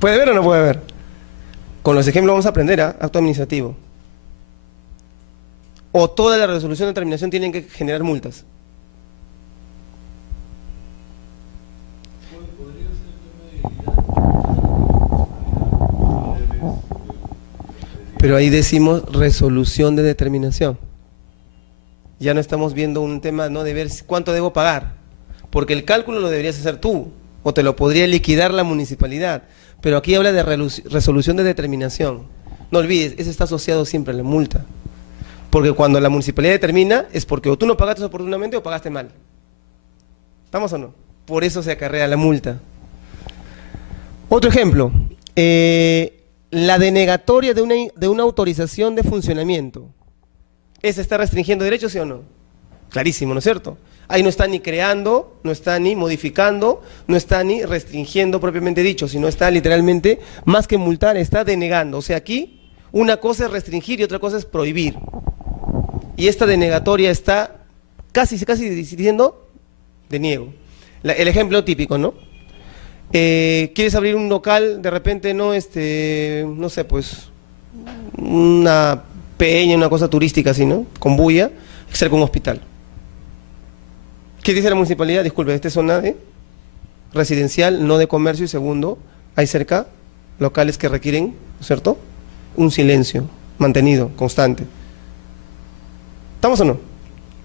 ¿Puede haber o no puede haber? Con los ejemplos vamos a aprender, ¿ah? Acto administrativo. O toda la resolución de determinación tienen que generar multas. Pero ahí decimos resolución de determinación. Ya no estamos viendo un tema, ¿no?, de ver cuánto debo pagar, porque el cálculo lo deberías hacer tú, o te lo podría liquidar la municipalidad, pero aquí habla de resolución de determinación. No olvides, eso está asociado siempre a la multa, porque cuando la municipalidad determina, es porque o tú no pagaste oportunamente o pagaste mal. ¿Estamos o no? Por eso se acarrea la multa. Otro ejemplo, la denegatoria de una autorización de funcionamiento. ¿Esa está restringiendo derechos, sí o no? Clarísimo, ¿no es cierto? Ahí no está ni creando, no está ni modificando, no está ni restringiendo propiamente dicho, sino está literalmente, más que multar, está denegando. O sea, aquí una cosa es restringir y otra cosa es prohibir. Y esta denegatoria está casi diciendo deniego. El ejemplo típico, ¿no? Quieres abrir un local, de repente, no sé, pues, una peña, una cosa turística así, ¿no? Con bulla, cerca de un hospital. ¿Qué dice la municipalidad? Disculpe, ¿esta es zona de residencial, no de comercio, y segundo, hay cerca locales que requieren, ¿no es cierto?, un silencio mantenido, constante. ¿Estamos o no?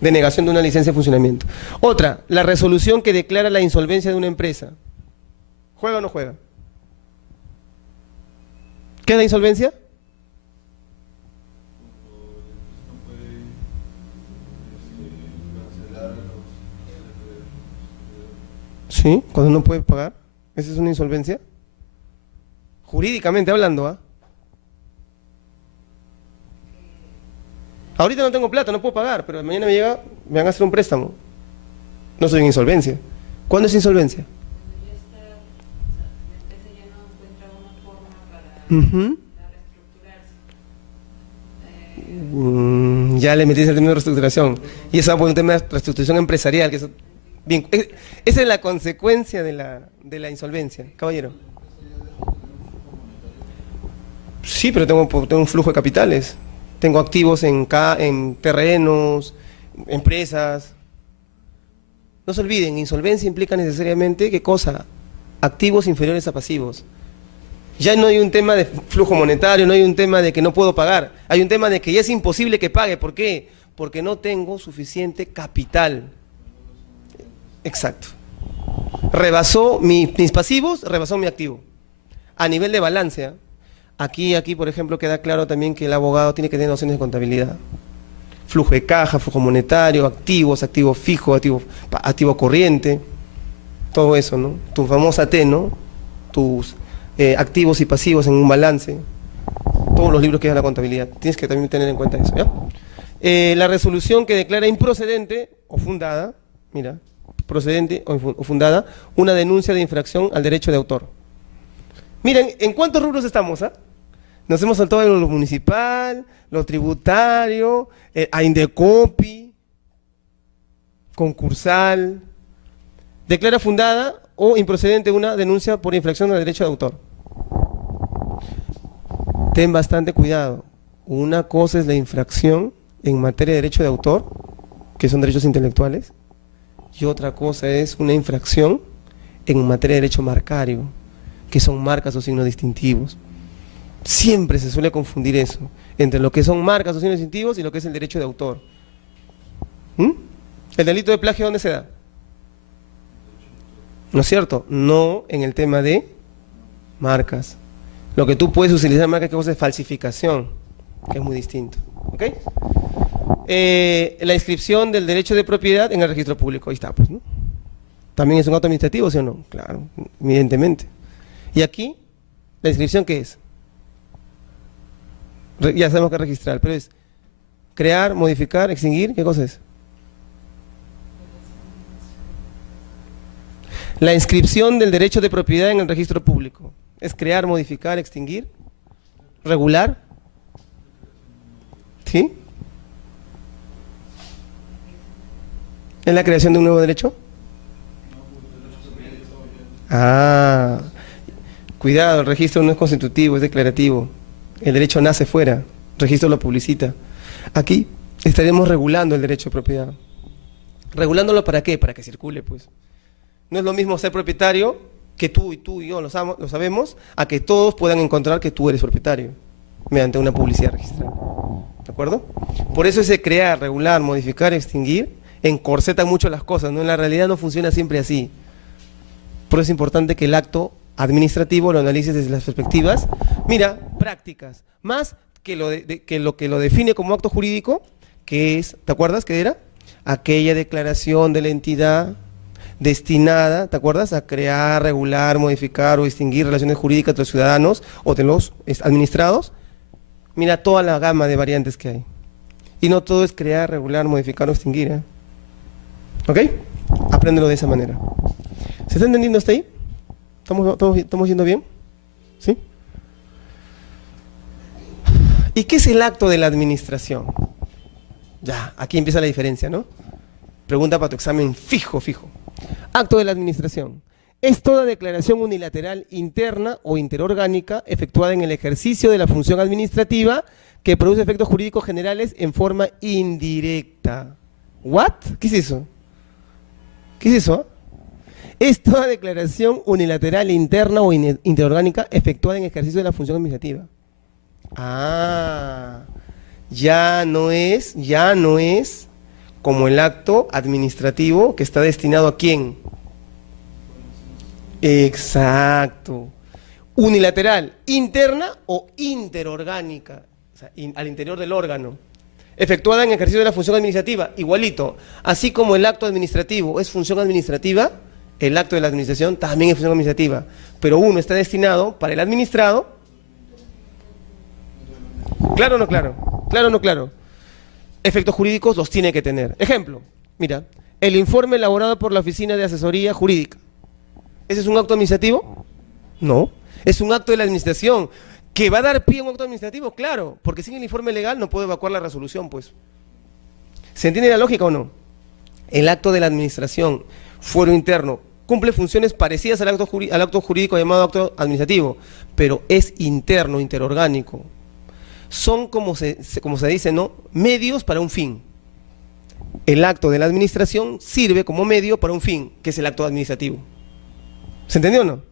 Denegación de una licencia de funcionamiento. Otra, la resolución que declara la insolvencia de una empresa. ¿Juega o no juega? ¿Qué es la insolvencia? Sí, cuando no puede pagar. ¿Esa es una insolvencia? Jurídicamente hablando, ¿ah? Ahorita no tengo plata, no puedo pagar, pero mañana me van a hacer un préstamo. No soy en insolvencia. ¿Cuándo es insolvencia? Cuando ya está, o sea, la empresa ya no encuentra una forma para reestructurarse. Ya le metí el término de reestructuración. Y eso va por un tema de reestructuración empresarial. Que eso, bien, esa es la consecuencia de la insolvencia, caballero. Sí, pero tengo un flujo de capitales. Tengo activos en terrenos, empresas. No se olviden, insolvencia implica necesariamente, ¿qué cosa? Activos inferiores a pasivos. Ya no hay un tema de flujo monetario, no hay un tema de que no puedo pagar. Hay un tema de que ya es imposible que pague. ¿Por qué? Porque no tengo suficiente capital. Exacto. Rebasó mis pasivos, rebasó mi activo. A nivel de balance, ¿eh? Aquí, por ejemplo, queda claro también que el abogado tiene que tener nociones de contabilidad. Flujo de caja, flujo monetario, activos, activo fijo, activo corriente, todo eso, ¿no? Tu famosa T, ¿no? Tus activos y pasivos en un balance, todos los libros que dan la contabilidad. Tienes que también tener en cuenta eso, ¿ya? La resolución que declara improcedente o fundada, mira, procedente o fundada, una denuncia de infracción al derecho de autor. Miren, ¿en cuántos rubros estamos? Nos hemos saltado en lo municipal, lo tributario, a Indecopi, concursal. Declara fundada o improcedente una denuncia por infracción al derecho de autor. Ten bastante cuidado. Una cosa es la infracción en materia de derecho de autor, que son derechos intelectuales, y otra cosa es una infracción en materia de derecho marcario, que son marcas o signos distintivos. Siempre se suele confundir eso, entre lo que son marcas o signos distintivos y lo que es el derecho de autor. ¿El delito de plagio dónde se da? ¿No es cierto? No en el tema de marcas. Lo que tú puedes utilizar marcas, que es falsificación, que es muy distinto. ¿Ok? La inscripción del derecho de propiedad en el registro público, ahí está, pues, ¿no? ¿También es un acto administrativo, sí o no? Claro, evidentemente. Y aquí, ¿la inscripción qué es? Ya sabemos que registrar, pero es crear, modificar, extinguir, ¿qué cosa es? La inscripción del derecho de propiedad en el registro público. ¿Es crear, modificar, extinguir? ¿Regular? ¿Sí? ¿Es la creación de un nuevo derecho? Ah, cuidado, el registro no es constitutivo, es declarativo. El derecho nace fuera, el registro lo publicita. Aquí estaremos regulando el derecho de propiedad. ¿Regulándolo para qué? Para que circule, pues. No es lo mismo ser propietario, que tú y yo lo sabemos, a que todos puedan encontrar que tú eres propietario, mediante una publicidad registrada. ¿De acuerdo? Por eso ese crear, regular, modificar, extinguir, encorsetan mucho las cosas, ¿no? En la realidad no funciona siempre así. Por eso es importante que el acto administrativo lo analices desde las perspectivas, mira, prácticas, más que lo que lo define como acto jurídico, que es, ¿te acuerdas qué era? Aquella declaración de la entidad destinada, ¿te acuerdas?, a crear, regular, modificar o extinguir relaciones jurídicas de los ciudadanos o de los administrados. Mira toda la gama de variantes que hay. Y no todo es crear, regular, modificar o extinguir, ¿eh? ¿Ok? Apréndelo de esa manera. ¿Se está entendiendo hasta ahí? ¿Estamos yendo bien? ¿Sí? ¿Y qué es el acto de la administración? Ya, aquí empieza la diferencia, ¿no? Pregunta para tu examen fijo. Acto de la administración. Es toda declaración unilateral interna o interorgánica efectuada en el ejercicio de la función administrativa que produce efectos jurídicos generales en forma indirecta. ¿What? ¿Qué es eso? ¿Qué es eso? Es toda declaración unilateral, interna o interorgánica efectuada en ejercicio de la función administrativa. Ah, ya no es como el acto administrativo que está destinado ¿a quién? Exacto. Unilateral, interna o interorgánica, o sea, al interior del órgano. Efectuada en ejercicio de la función administrativa, igualito. Así como el acto administrativo es función administrativa, el acto de la administración también es función administrativa. Pero uno está destinado para el administrado. ¿Claro o no claro? ¿Claro o no claro? Efectos jurídicos los tiene que tener. Ejemplo, mira, el informe elaborado por la Oficina de Asesoría Jurídica. ¿Ese es un acto administrativo? No, es un acto de la administración. ¿Que va a dar pie a un acto administrativo? Claro, porque sin el informe legal no puedo evacuar la resolución, pues. ¿Se entiende la lógica o no? El acto de la administración, fuero interno, cumple funciones parecidas al acto jurídico llamado acto administrativo, pero es interno, interorgánico. Son, como se dice, ¿no?, medios para un fin. El acto de la administración sirve como medio para un fin, que es el acto administrativo. ¿Se entendió o no?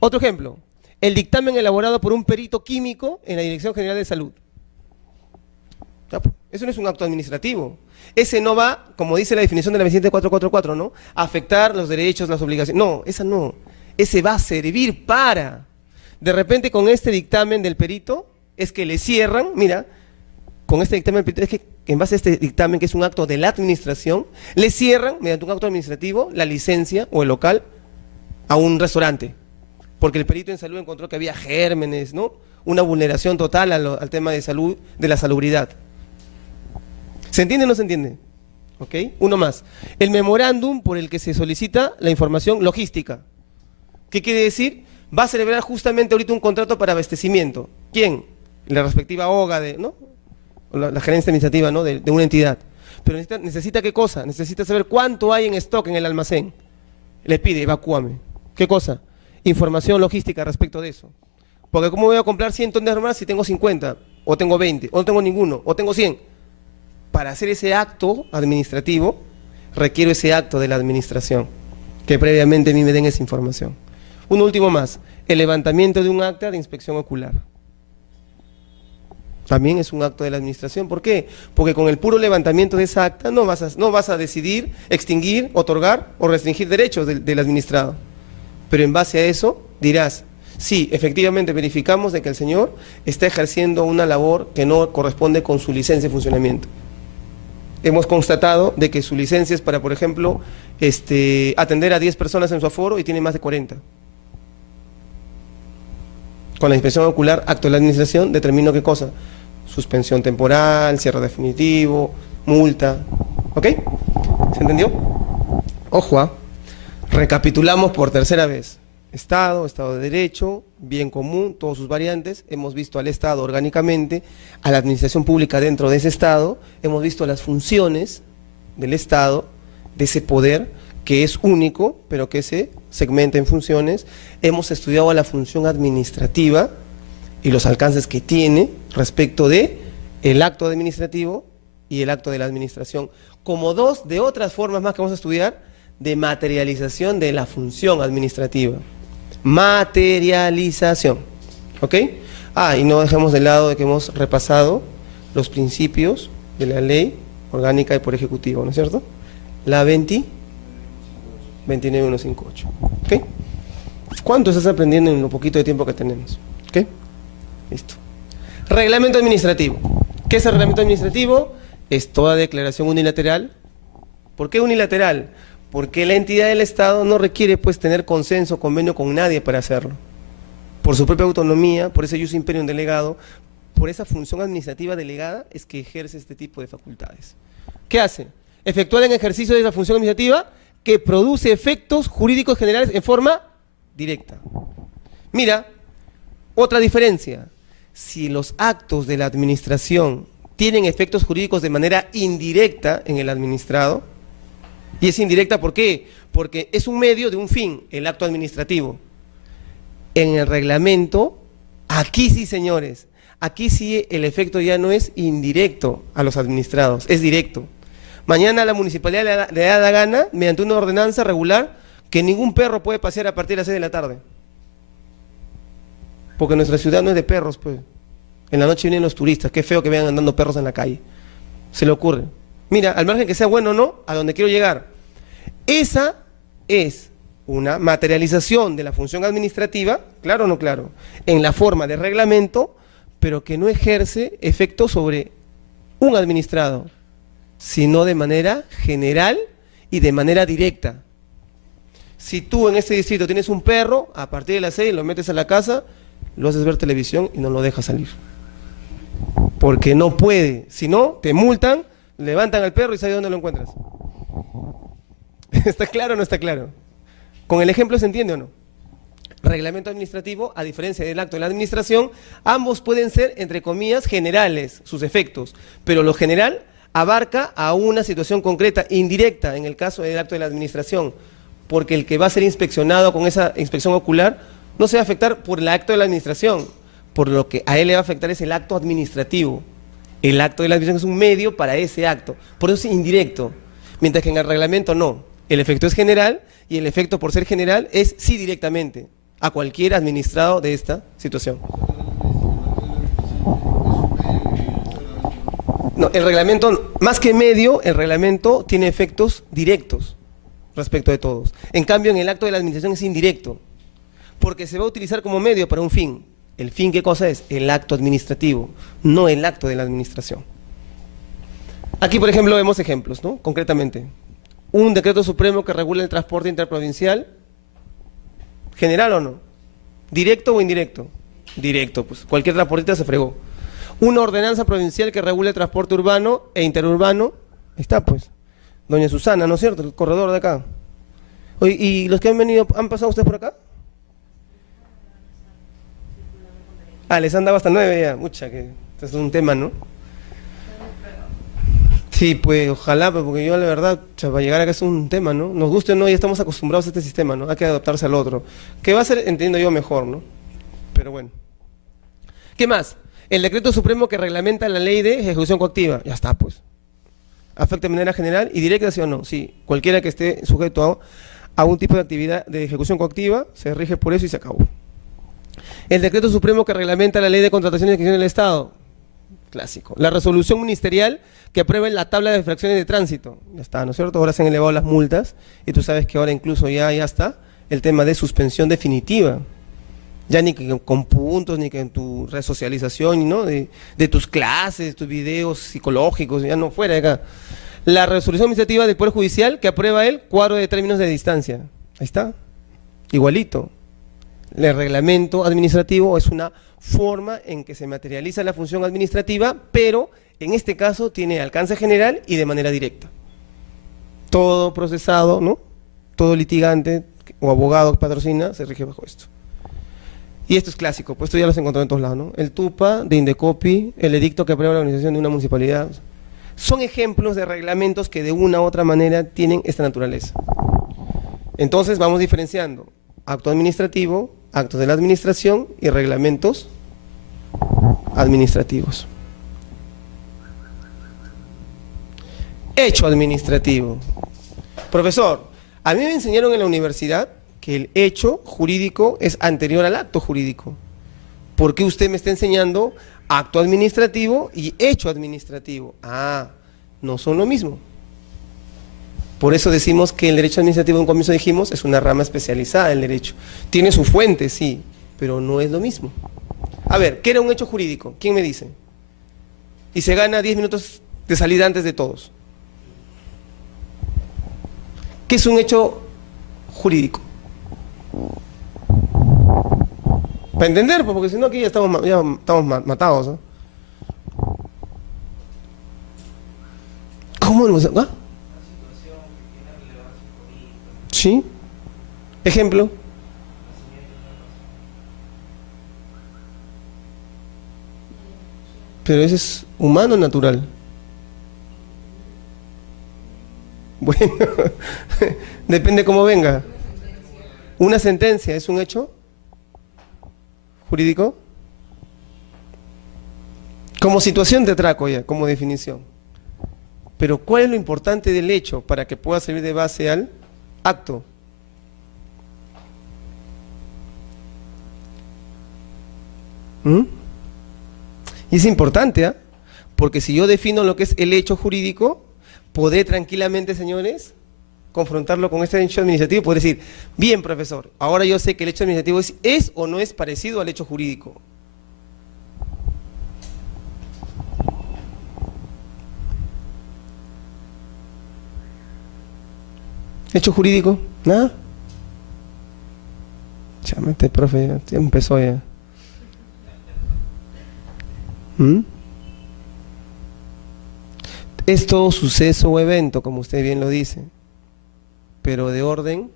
Otro ejemplo. El dictamen elaborado por un perito químico en la Dirección General de Salud. Eso no es un acto administrativo. Ese no va, como dice la definición de la 27444, ¿no?, a afectar los derechos, las obligaciones. No, esa no. Ese va a servir para. De repente con este dictamen del perito es que le cierran, mira, con este dictamen del perito, es que en base a este dictamen, que es un acto de la administración, le cierran, mediante un acto administrativo, la licencia o el local a un restaurante. Porque el perito en salud encontró que había gérmenes, ¿no?, una vulneración total al tema de salud, de la salubridad. ¿Se entiende o no se entiende? ¿Ok? Uno más. El memorándum por el que se solicita la información logística. ¿Qué quiere decir? Va a celebrar justamente ahorita un contrato para abastecimiento. ¿Quién? La respectiva OGA, ¿no?, la gerencia administrativa, ¿no?, de una entidad. Pero necesita ¿qué cosa? Necesita saber cuánto hay en stock en el almacén. Le pide, evacúame. ¿Qué cosa? Información logística respecto de eso. Porque ¿cómo voy a comprar 100 toneladas más si tengo 50, o tengo 20, o no tengo ninguno, o tengo 100? Para hacer ese acto administrativo, requiero ese acto de la administración, que previamente a mí me den esa información. Un último más, el levantamiento de un acta de inspección ocular. También es un acto de la administración. ¿Por qué? Porque con el puro levantamiento de esa acta no vas a decidir extinguir, otorgar o restringir derechos del administrado. Pero en base a eso dirás, sí, efectivamente verificamos de que el señor está ejerciendo una labor que no corresponde con su licencia de funcionamiento. Hemos constatado de que su licencia es para, por ejemplo, atender a 10 personas en su aforo y tiene más de 40. Con la inspección ocular, acto de la administración, determino qué cosa: suspensión temporal, cierre definitivo, multa. ¿Ok? ¿Se entendió? Ojo, recapitulamos por tercera vez. Estado, Estado de Derecho, bien común, todas sus variantes. Hemos visto al Estado orgánicamente, a la administración pública dentro de ese Estado. Hemos visto las funciones del Estado, de ese poder que es único, pero que se segmenta en funciones. Hemos estudiado la función administrativa y los alcances que tiene respecto de el acto administrativo y el acto de la administración, como dos de otras formas más que vamos a estudiar de materialización de la función administrativa. Materialización. ¿Ok? Y no dejemos de lado de que hemos repasado los principios de la ley orgánica del Poder Ejecutivo, ¿no es cierto? La 29158. ¿Ok? ¿Cuánto estás aprendiendo en lo poquito de tiempo que tenemos? ¿Ok? Listo. Reglamento administrativo. ¿Qué es el reglamento administrativo? Es toda declaración unilateral. ¿Por qué unilateral? Porque la entidad del Estado no requiere pues tener consenso o convenio con nadie para hacerlo. Por su propia autonomía, por ese ius imperium delegado, por esa función administrativa delegada es que ejerce este tipo de facultades. ¿Qué hace? Efectuar en ejercicio de esa función administrativa que produce efectos jurídicos generales en forma directa. Mira, otra diferencia. Si los actos de la administración tienen efectos jurídicos de manera indirecta en el administrado, y es indirecta, ¿por qué? Porque es un medio de un fin, el acto administrativo. En el reglamento, aquí sí, señores, aquí sí el efecto ya no es indirecto a los administrados, es directo. Mañana la municipalidad le da la gana, mediante una ordenanza regular, que ningún perro puede pasear a partir de las 6 de la tarde. Porque nuestra ciudad no es de perros, pues. En la noche vienen los turistas, qué feo que vean andando perros en la calle. Se le ocurre. Mira, al margen que sea bueno o no, a donde quiero llegar. Esa es una materialización de la función administrativa, claro o no claro, en la forma de reglamento, pero que no ejerce efecto sobre un administrado, sino de manera general y de manera directa. Si tú en este distrito tienes un perro, a partir de las 6 lo metes a la casa, lo haces ver televisión y no lo dejas salir. Porque no puede, si no, te multan, levantan al perro y ¿sabes dónde lo encuentras? ¿Está claro o no está claro? ¿Con el ejemplo se entiende o no? Reglamento administrativo, a diferencia del acto de la administración, ambos pueden ser, entre comillas, generales, sus efectos, pero lo general abarca a una situación concreta, indirecta, en el caso del acto de la administración, porque el que va a ser inspeccionado con esa inspección ocular no se va a afectar por el acto de la administración, por lo que a él le va a afectar es el acto administrativo. El acto de la administración es un medio para ese acto, por eso es indirecto, mientras que en el reglamento no. El efecto es general y el efecto por ser general es sí directamente a cualquier administrado de esta situación. No, el reglamento, más que medio, el reglamento tiene efectos directos respecto de todos. En cambio, en el acto de la administración es indirecto, porque se va a utilizar como medio para un fin. ¿El fin qué cosa es? El acto administrativo, no el acto de la administración. Aquí, por ejemplo, vemos ejemplos, ¿no? Concretamente, un decreto supremo que regula el transporte interprovincial, ¿general o no? ¿Directo o indirecto? Directo, pues cualquier transportista se fregó. Una ordenanza provincial que regula el transporte urbano e interurbano, ahí está pues, doña Susana, ¿no es cierto? El corredor de acá. Oye, ¿y los que han venido, han pasado ustedes por acá? Ah, les han dado hasta 9 ya, mucha, que esto es un tema, ¿no? Sí, pues ojalá, porque yo la verdad, para llegar acá es un tema, ¿no? Nos guste o no, ya estamos acostumbrados a este sistema, ¿no? Hay que adaptarse al otro. Que va a ser, entiendo yo, mejor, ¿no? Pero bueno. ¿Qué más? El decreto supremo que reglamenta la ley de ejecución coactiva. Ya está, pues. ¿Afecta de manera general y directa, sí o no? Sí. Cualquiera que esté sujeto a un tipo de actividad de ejecución coactiva se rige por eso y se acabó. El decreto supremo que reglamenta la ley de contratación y adquisición del Estado. Clásico. La resolución ministerial que aprueba la tabla de infracciones de tránsito. Ya está, ¿no es cierto? Ahora se han elevado las multas y tú sabes que ahora incluso ya está el tema de suspensión definitiva. Ya ni que con puntos, ni que en tu resocialización, ¿no? De tus clases, tus videos psicológicos, ya no fuera de acá. La resolución administrativa del Poder Judicial que aprueba el cuadro de términos de distancia. Ahí está. Igualito. El reglamento administrativo es una forma en que se materializa la función administrativa, pero en este caso tiene alcance general y de manera directa. Todo procesado, ¿no? Todo litigante o abogado que patrocina se rige bajo esto. Y esto es clásico, pues esto ya lo has encontrado en todos lados, ¿no? El TUPA de Indecopi, el edicto que aprueba la organización de una municipalidad. Son ejemplos de reglamentos que de una u otra manera tienen esta naturaleza. Entonces vamos diferenciando acto administrativo, actos de la administración y reglamentos administrativos. Hecho administrativo. Profesor, a mí me enseñaron en la universidad que el hecho jurídico es anterior al acto jurídico. ¿Por qué usted me está enseñando acto administrativo y hecho administrativo? Ah, no son lo mismo. Por eso decimos que el derecho administrativo, en un comienzo dijimos, es una rama especializada del derecho. Tiene su fuente, sí, pero no es lo mismo. A ver, ¿qué era un hecho jurídico? ¿Quién me dice? Y se gana 10 minutos de salida antes de todos. ¿Qué es un hecho jurídico? Para entender, porque si no aquí ya estamos matados, ¿no? ¿Cómo nos... ¿Ah? ¿Sí? ¿Ejemplo? Pero ese es humano o natural. Bueno, depende cómo venga. Una sentencia es un hecho jurídico. Como situación de atraco ya, como definición. Pero ¿cuál es lo importante del hecho para que pueda servir de base al acto? ¿Mm? Y es importante, ¿ah? Porque si yo defino lo que es el hecho jurídico, podré tranquilamente, señores, confrontarlo con este hecho administrativo y poder decir, bien, profesor, ahora yo sé que el hecho administrativo es o no es parecido al hecho jurídico. ¿Hecho jurídico? ¿Nada? Chámate, profe, ya empezó ya. ¿Mm? Es todo suceso o evento, como usted bien lo dice, pero de orden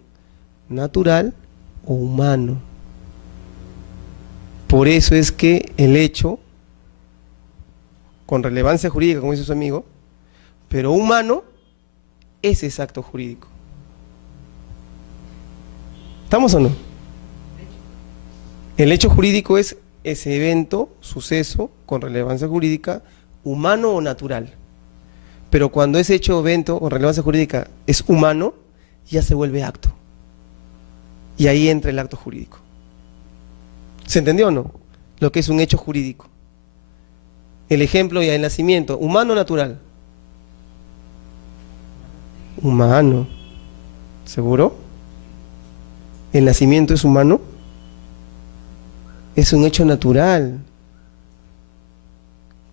natural o humano. Por eso es que el hecho, con relevancia jurídica, como dice su amigo, pero humano, es ese acto jurídico. ¿Estamos o no? El hecho jurídico es ese evento, suceso, con relevancia jurídica, humano o natural. Pero cuando ese hecho o evento con relevancia jurídica es humano, ya se vuelve acto. Y ahí entra el acto jurídico. ¿Se entendió o no? Lo que es un hecho jurídico. El ejemplo ya, el nacimiento, humano o natural. Humano. ¿Seguro? ¿El nacimiento es humano? Es un hecho natural.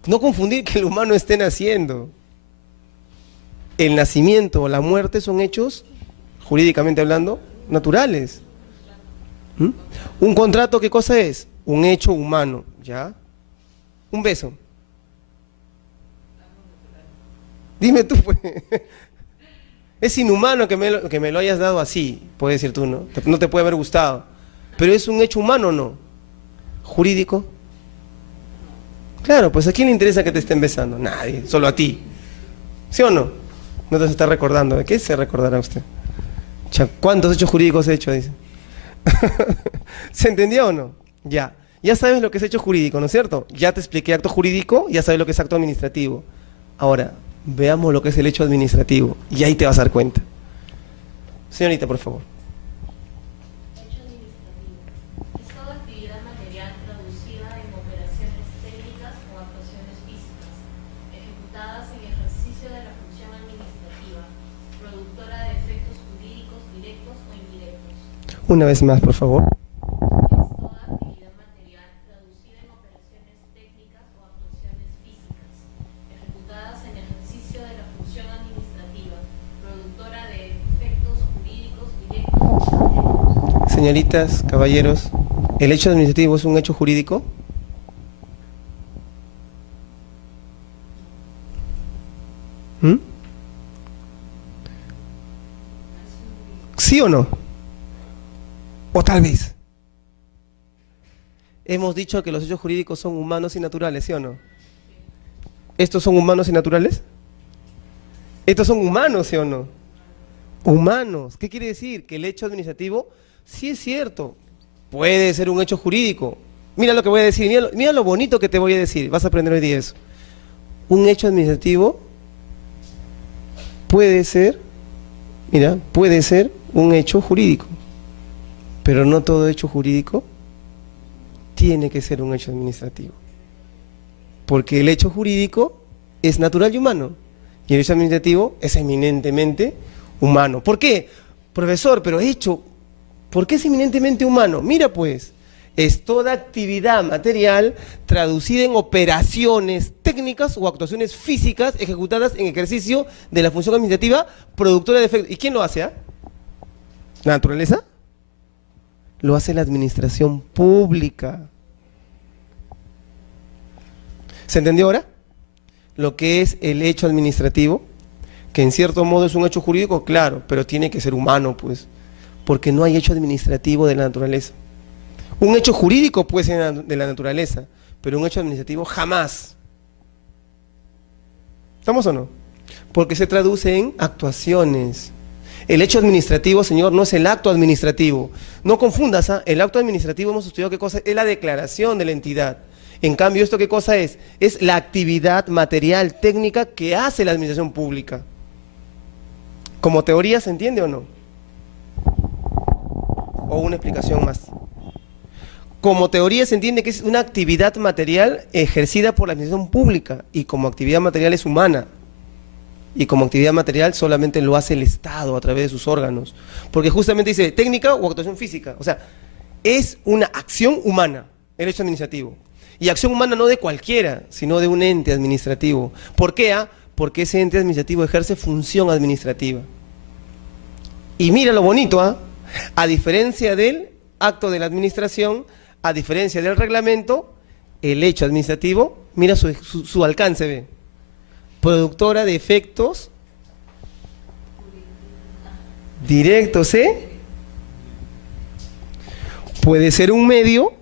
No confundir que el humano esté naciendo. El nacimiento o la muerte son hechos, jurídicamente hablando, naturales. ¿Mm? Un contrato, ¿qué cosa es? Un hecho humano, ¿ya? Un beso. Dime tú, pues. Es inhumano que me lo hayas dado así, puedes decir tú, ¿no? No te puede haber gustado. Pero ¿es un hecho humano o no? ¿Jurídico? Claro, pues ¿a quién le interesa que te estén besando? Nadie, solo a ti. ¿Sí o no? No te está recordando. ¿De qué se recordará usted? ¿Cuántos hechos jurídicos he hecho? Dice. ¿Se entendió o no? Ya. Ya sabes lo que es hecho jurídico, ¿no es cierto? Ya te expliqué acto jurídico, ya sabes lo que es acto administrativo. Ahora, veamos lo que es el hecho administrativo y ahí te vas a dar cuenta. Señorita, por favor. Hecho administrativo. Es toda actividad material traducida en operaciones técnicas o actuaciones físicas, ejecutadas en ejercicio de la función administrativa, productora de efectos jurídicos directos o indirectos. Una vez más, por favor. Es toda actividad material traducida en operaciones técnicas o actuaciones físicas, ejecutadas en ejercicio de la función administrativa, productora de efectos jurídicos directos o indirectos. Señoritas, caballeros, ¿el hecho administrativo es un hecho jurídico? ¿Mm? ¿Sí o no? O tal vez. Hemos dicho que los hechos jurídicos son humanos y naturales, ¿sí o no? ¿Estos son humanos y naturales? ¿Estos son humanos, sí o no? Humanos. ¿Qué quiere decir? Que el hecho administrativo, sí es cierto, puede ser un hecho jurídico. Mira lo que voy a decir, mira lo bonito que te voy a decir, vas a aprender hoy día eso. Un hecho administrativo puede ser, mira, puede ser un hecho jurídico, pero no todo hecho jurídico tiene que ser un hecho administrativo. Porque el hecho jurídico es natural y humano, y el hecho administrativo es eminentemente humano. ¿Por qué? Profesor, pero hecho, ¿por qué es eminentemente humano? Mira pues, es toda actividad material traducida en operaciones técnicas o actuaciones físicas ejecutadas en ejercicio de la función administrativa productora de efectos. ¿Y quién lo hace? ¿La naturaleza? Lo hace la administración pública. ¿Se entendió ahora? Lo que es el hecho administrativo, que en cierto modo es un hecho jurídico, claro, pero tiene que ser humano, pues, porque no hay hecho administrativo de la naturaleza. Un hecho jurídico puede ser de la naturaleza, pero un hecho administrativo jamás. ¿Estamos o no? Porque se traduce en actuaciones. El hecho administrativo, señor, no es el acto administrativo. No confundas, ¿ah? El acto administrativo hemos estudiado qué cosa es la declaración de la entidad. En cambio, ¿esto qué cosa es? Es la actividad material, técnica que hace la administración pública. ¿Como teoría se entiende o no? O una explicación más. como teoría se entiende que es una actividad material ejercida por la administración pública, y como actividad material es humana. Y como actividad material solamente lo hace el Estado a través de sus órganos. Porque justamente dice técnica o actuación física. O sea, es una acción humana, el hecho administrativo. Y acción humana no de cualquiera, sino de un ente administrativo. ¿Por qué? Porque ese ente administrativo ejerce función administrativa. Y mira lo bonito, a diferencia del acto de la administración, a diferencia del reglamento, el hecho administrativo, mira su alcance, ve. Productora de efectos directos, puede ser un medio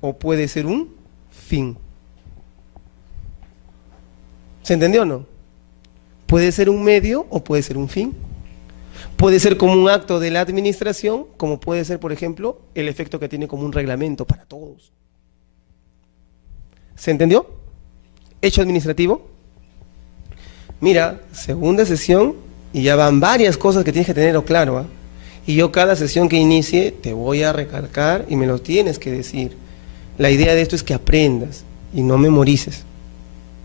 o puede ser un fin. ¿Se entendió o no? Puede ser un medio o puede ser un fin. Puede ser como un acto de la administración, como puede ser, por ejemplo, el efecto que tiene como un reglamento para todos. ¿Se entendió? Hecho administrativo. Mira, segunda sesión y ya van varias cosas que tienes que tenerlo claro, Y yo cada sesión que inicie te voy a recalcar y me lo tienes que decir. La idea de esto es que aprendas y no memorices.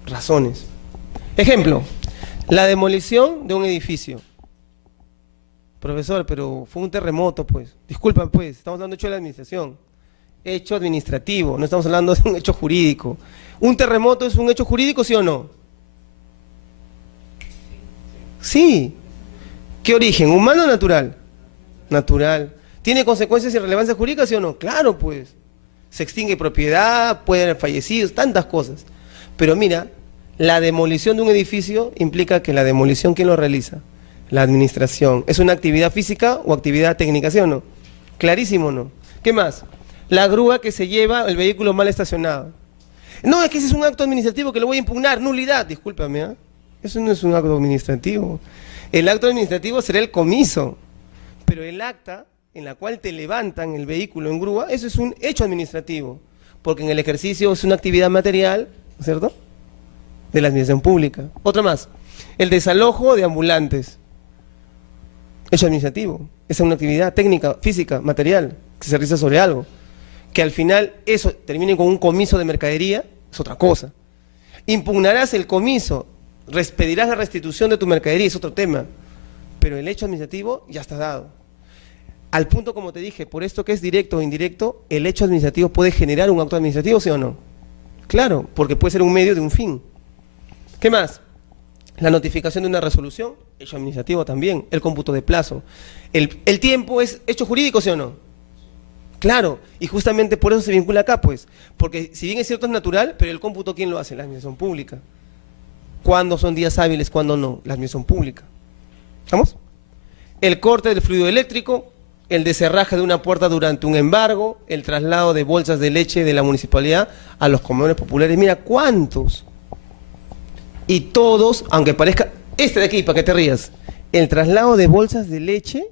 Razones. Ejemplo, la demolición de un edificio. Profesor, pero fue un terremoto, pues. Disculpa, pues, estamos hablando de hecho de la administración. Hecho administrativo, no estamos hablando de un hecho jurídico. ¿Un terremoto es un hecho jurídico, sí o no? Sí. ¿Qué origen? ¿Humano o natural? Natural. ¿Tiene consecuencias y relevancia jurídica, sí o no? Claro, pues. Se extingue propiedad, pueden haber fallecidos, tantas cosas. Pero mira, la demolición de un edificio implica que la demolición, ¿quién lo realiza? La administración. ¿Es una actividad física o actividad técnica, sí o no? Clarísimo, ¿no? ¿Qué más? La grúa que se lleva el vehículo mal estacionado. No, es que ese es un acto administrativo que lo voy a impugnar, nulidad. Discúlpame, Eso no es un acto administrativo. El acto administrativo será el comiso, pero el acta en la cual te levantan el vehículo en grúa, eso es un hecho administrativo, porque en el ejercicio es una actividad material, ¿cierto?, de la administración pública. Otra más, el desalojo de ambulantes, hecho administrativo, es una actividad técnica, física, material, que se realiza sobre algo. Que al final eso termine con un comiso de mercadería, es otra cosa. Impugnarás el comiso, pedirás la restitución de tu mercadería, es otro tema, pero el hecho administrativo ya está dado. Al punto, como te dije, por esto que es directo o indirecto, el hecho administrativo puede generar un acto administrativo, ¿sí o no? Claro, porque puede ser un medio de un fin. ¿Qué más? La notificación de una resolución, hecho administrativo también, el cómputo de plazo. ¿El tiempo es hecho jurídico, sí o no? Claro, y justamente por eso se vincula acá, pues, porque si bien es cierto es natural, pero el cómputo, ¿quién lo hace? La administración pública. ¿Cuándo son días hábiles, cuándo no? La administración pública. ¿Estamos? El corte del fluido eléctrico, el descerraje de una puerta durante un embargo, el traslado de bolsas de leche de la municipalidad a los comedores populares. Mira, ¿cuántos? Y todos, aunque parezca, este de aquí, para que te rías, el traslado de bolsas de leche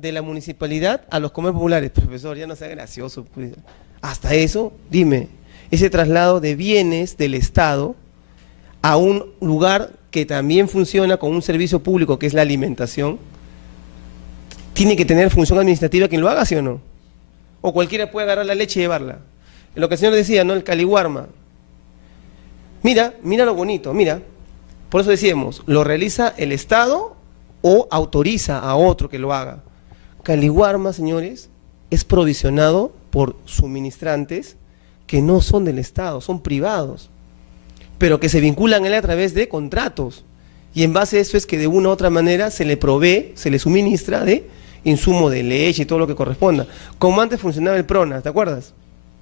de la municipalidad a los comedores populares. Profesor, ya no sea gracioso, pues. Hasta eso, dime, ese traslado de bienes del Estado a un lugar que también funciona con un servicio público que es la alimentación, tiene que tener función administrativa quien lo haga, ¿sí o no? O cualquiera puede agarrar la leche y llevarla. Lo que el señor decía, ¿no? El caliwarma. Mira lo bonito, mira. Por eso decíamos, lo realiza el Estado o autoriza a otro que lo haga. Caliwarma, señores, es provisionado por suministrantes que no son del Estado, son privados, pero que se vinculan a él a través de contratos. Y en base a eso es que de una u otra manera se le provee, se le suministra de insumo de leche y todo lo que corresponda. Como antes funcionaba el PRONA, ¿te acuerdas?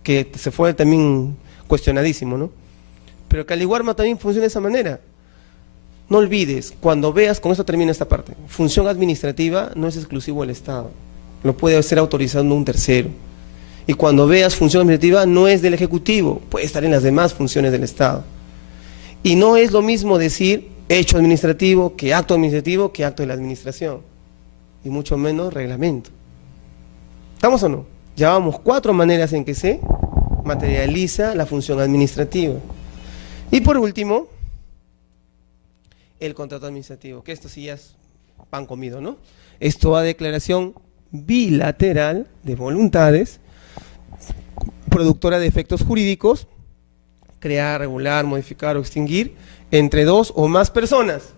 Que se fue también cuestionadísimo, ¿no? Pero Caliwarma también funciona de esa manera. No olvides, cuando veas, con esto termina esta parte, función administrativa no es exclusivo del Estado, lo puede ser autorizando un tercero. Y cuando veas función administrativa no es del Ejecutivo, puede estar en las demás funciones del Estado. Y no es lo mismo decir hecho administrativo que acto de la administración, y mucho menos reglamento. ¿Estamos o no? Ya vamos 4 maneras en que se materializa la función administrativa. Y por último, el contrato administrativo, que esto sí ya es pan comido, ¿no? Esto a declaración bilateral de voluntades productora de efectos jurídicos, crear, regular, modificar o extinguir entre dos o más personas.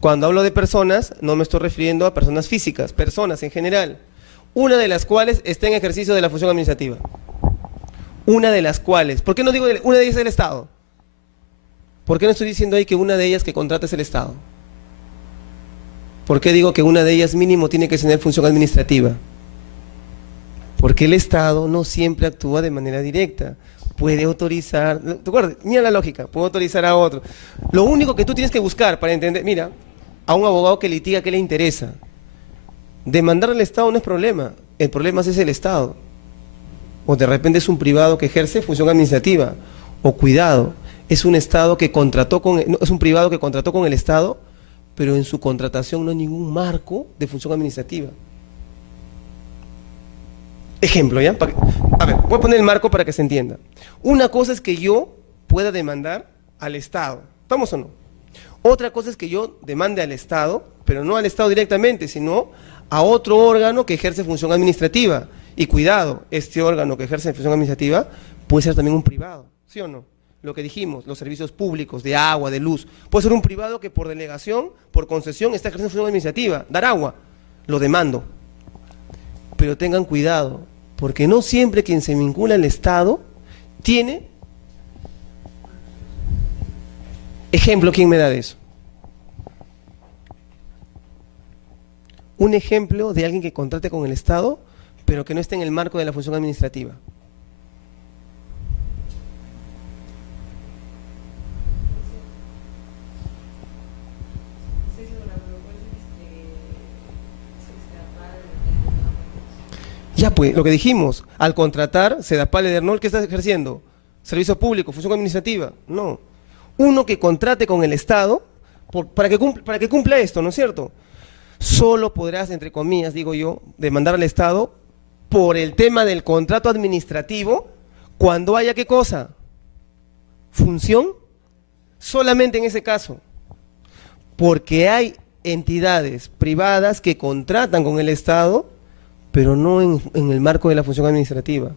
Cuando hablo de personas, no me estoy refiriendo a personas físicas, personas en general, una de las cuales está en ejercicio de la función administrativa. Una de las cuales, ¿por qué no digo una de ellas es el Estado? ¿Por qué no estoy diciendo ahí que una de ellas que contrata es el Estado? ¿Por qué digo que una de ellas mínimo tiene que tener función administrativa? Porque el Estado no siempre actúa de manera directa. Puede autorizar, ¿te acuerdas? Mira la lógica, puede autorizar a otro. Lo único que tú tienes que buscar para entender, mira, a un abogado que litiga, ¿qué le interesa? Demandar al Estado no es problema, el problema es el Estado. O de repente es un privado que ejerce función administrativa. O cuidado, es un Estado que contrató con, no, es un privado que contrató con el Estado, pero en su contratación no hay ningún marco de función administrativa. Ejemplo, ¿ya? A ver, voy a poner el marco para que se entienda. Una cosa es que yo pueda demandar al Estado, ¿estamos o no? Otra cosa es que yo demande al Estado, pero no al Estado directamente, sino a otro órgano que ejerce función administrativa. Y cuidado, este órgano que ejerce función administrativa puede ser también un privado, ¿sí o no? Lo que dijimos, los servicios públicos de agua, de luz, puede ser un privado que por delegación, por concesión, está ejerciendo función administrativa, dar agua, lo demando. Pero tengan cuidado, porque no siempre quien se vincula al Estado tiene... Ejemplo, ¿quién me da de eso? Un ejemplo de alguien que contrate con el Estado, pero que no esté en el marco de la función administrativa. Ya pues, lo que dijimos, al contratar, Sedapal Edernol, ¿qué está ejerciendo? Servicio público, función administrativa. No. Uno que contrate con el Estado, para que cumpla esto, ¿no es cierto? Solo podrás, entre comillas, digo yo, demandar al Estado por el tema del contrato administrativo cuando haya, ¿qué cosa? Función, solamente en ese caso. Porque hay entidades privadas que contratan con el Estado, pero no en el marco de la función administrativa.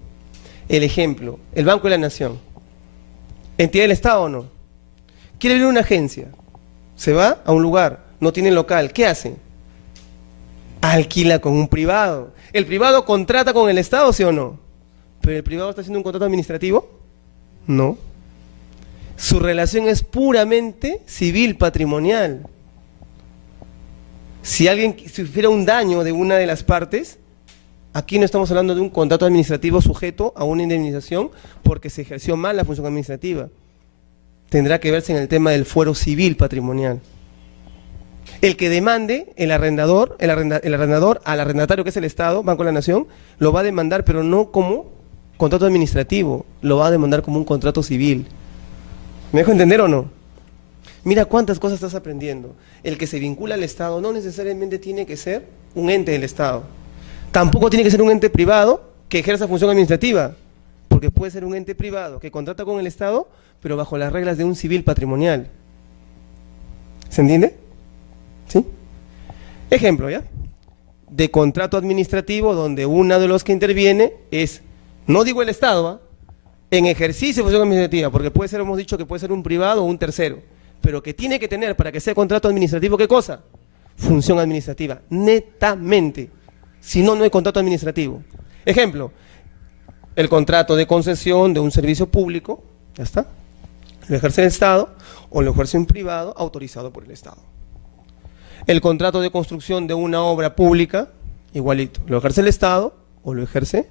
El ejemplo, el Banco de la Nación. ¿Entidad del Estado o no? Quiere abrir una agencia, se va a un lugar, no tiene local, ¿qué hace? Alquila con un privado. ¿El privado contrata con el Estado, sí o no? ¿Pero el privado está haciendo un contrato administrativo? No. Su relación es puramente civil, patrimonial. Si alguien sufriera un daño de una de las partes, aquí no estamos hablando de un contrato administrativo sujeto a una indemnización porque se ejerció mal la función administrativa. Tendrá que verse en el tema del fuero civil patrimonial. El que demande, el arrendador al arrendatario que es el Estado, Banco de la Nación, lo va a demandar, pero no como contrato administrativo, lo va a demandar como un contrato civil. ¿Me dejo entender o no? Mira cuántas cosas estás aprendiendo. El que se vincula al Estado no necesariamente tiene que ser un ente del Estado. Tampoco tiene que ser un ente privado que ejerza función administrativa, porque puede ser un ente privado que contrata con el Estado, pero bajo las reglas de un civil patrimonial. ¿Se entiende? ¿Sí? Ejemplo, ¿ya? De contrato administrativo donde uno de los que interviene es, no digo el Estado, ¿eh? En ejercicio de función administrativa, porque puede ser, hemos dicho que puede ser un privado o un tercero, pero que tiene que tener para que sea contrato administrativo, ¿qué cosa? Función administrativa, netamente. Si no, no hay contrato administrativo. Ejemplo, el contrato de concesión de un servicio público, ya está, lo ejerce el Estado o lo ejerce un privado autorizado por el Estado. El contrato de construcción de una obra pública, igualito, lo ejerce el Estado o lo ejerce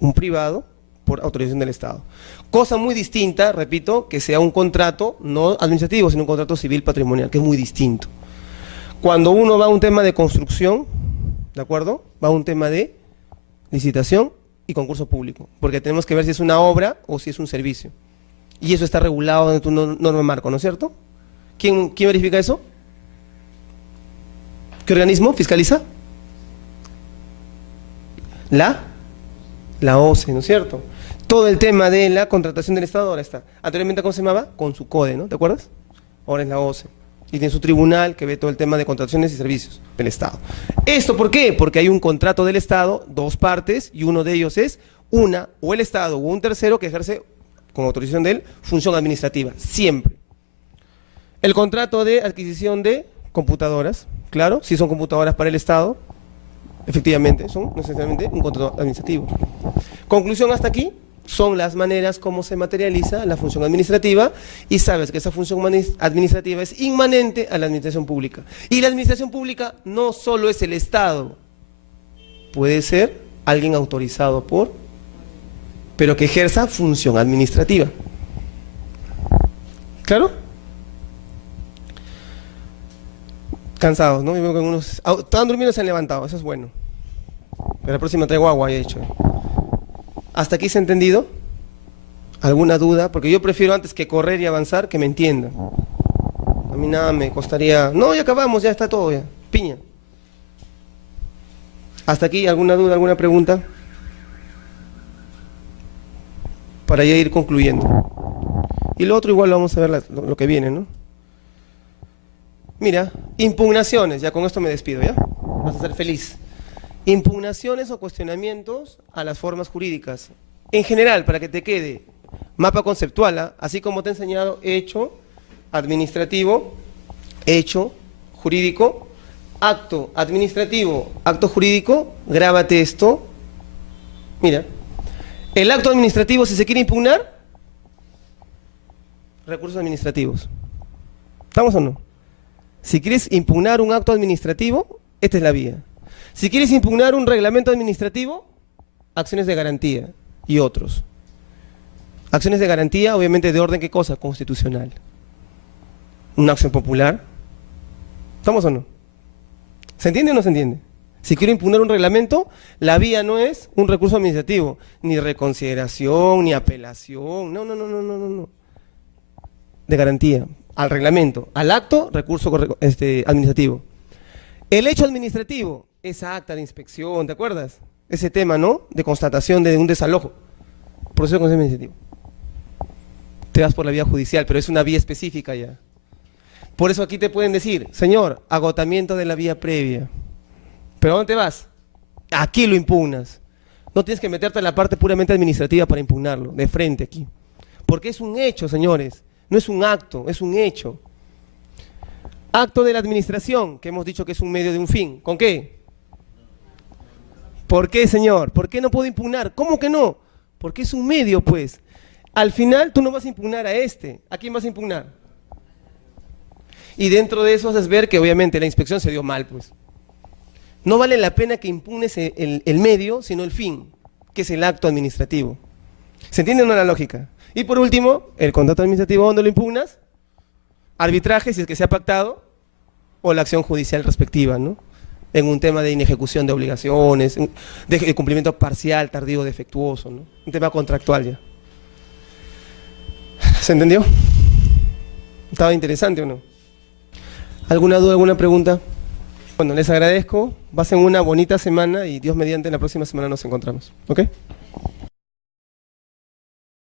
un privado por autorización del Estado. Cosa muy distinta, repito, que sea un contrato no administrativo, sino un contrato civil patrimonial, que es muy distinto. Cuando uno va a un tema de construcción, ¿de acuerdo? Va a un tema de licitación y concurso público, porque tenemos que ver si es una obra o si es un servicio. Y eso está regulado en tu norma marco, ¿no es cierto? ¿Quién verifica eso? ¿Qué organismo fiscaliza? La OCE, ¿no es cierto? Todo el tema de la contratación del Estado ahora está. Anteriormente, ¿cómo se llamaba? Con su CODE, ¿no? ¿Te acuerdas? Ahora es la OCE. Y tiene su tribunal que ve todo el tema de contrataciones y servicios del Estado. ¿Esto por qué? Porque hay un contrato del Estado, dos partes, y uno de ellos es una, o el Estado, o un tercero que ejerce, con autorización de él, función administrativa, siempre. El contrato de adquisición de computadoras, claro, si son computadoras para el Estado, efectivamente, son necesariamente un contrato administrativo. Conclusión hasta aquí, son las maneras como se materializa la función administrativa y sabes que esa función administrativa es inmanente a la administración pública. Y la administración pública no solo es el Estado, puede ser alguien autorizado por, pero que ejerza función administrativa. ¿Claro? Cansados, ¿no? Yo veo que algunos estaban durmiendo y se han levantado, eso es bueno. Pero la próxima traigo agua, ya he dicho. ¿Hasta aquí se ha entendido? ¿Alguna duda? Porque yo prefiero antes que correr y avanzar que me entiendan. A mí nada me costaría... No, ya acabamos, ya está todo, ya. Piña. ¿Hasta aquí alguna duda, alguna pregunta? Para ya ir concluyendo. Y lo otro igual lo vamos a ver lo que viene, ¿no? Mira, impugnaciones, ya con esto me despido, ¿ya? Vas a ser feliz. Impugnaciones o cuestionamientos a las formas jurídicas. En general, para que te quede mapa conceptual, así como te he enseñado hecho administrativo, hecho jurídico, acto administrativo, acto jurídico, grábate esto. Mira, el acto administrativo, si se quiere impugnar, recursos administrativos. ¿Estamos o no? Si quieres impugnar un acto administrativo, esta es la vía. Si quieres impugnar un reglamento administrativo, acciones de garantía y otros. Acciones de garantía, obviamente, de orden, ¿qué cosa? Constitucional. Una acción popular. ¿Estamos o no? ¿Se entiende o no se entiende? Si quiero impugnar un reglamento, la vía no es un recurso administrativo, ni reconsideración, ni apelación, no. De garantía, al reglamento, al acto, recurso administrativo. El hecho administrativo, esa acta de inspección, ¿te acuerdas? Ese tema, ¿no? De constatación de un desalojo. Proceso de consejo administrativo. Te vas por la vía judicial, pero es una vía específica ya. Por eso aquí te pueden decir, señor, agotamiento de la vía previa. ¿Pero dónde te vas? Aquí lo impugnas. No tienes que meterte en la parte puramente administrativa para impugnarlo, de frente aquí. Porque es un hecho, señores. No es un acto, es un hecho. Acto de la administración, que hemos dicho que es un medio de un fin. ¿Con qué? ¿Por qué, señor? ¿Por qué no puedo impugnar? ¿Cómo que no? Porque es un medio, pues. Al final tú no vas a impugnar a este. ¿A quién vas a impugnar? Y dentro de eso haces ver que obviamente la inspección se dio mal, pues. No vale la pena que impugnes el medio, sino el fin, que es el acto administrativo. ¿Se entiende o no la lógica? Y por último, el contrato administrativo, ¿dónde lo impugnas? Arbitraje, si es que se ha pactado, o la acción judicial respectiva, ¿no? En un tema de inejecución de obligaciones, de cumplimiento parcial, tardío, defectuoso, ¿no? Un tema contractual ya. ¿Se entendió? ¿Estaba interesante o no? ¿Alguna duda, alguna pregunta? Bueno, les agradezco, pasen una bonita semana y Dios mediante la próxima semana nos encontramos, ¿ok?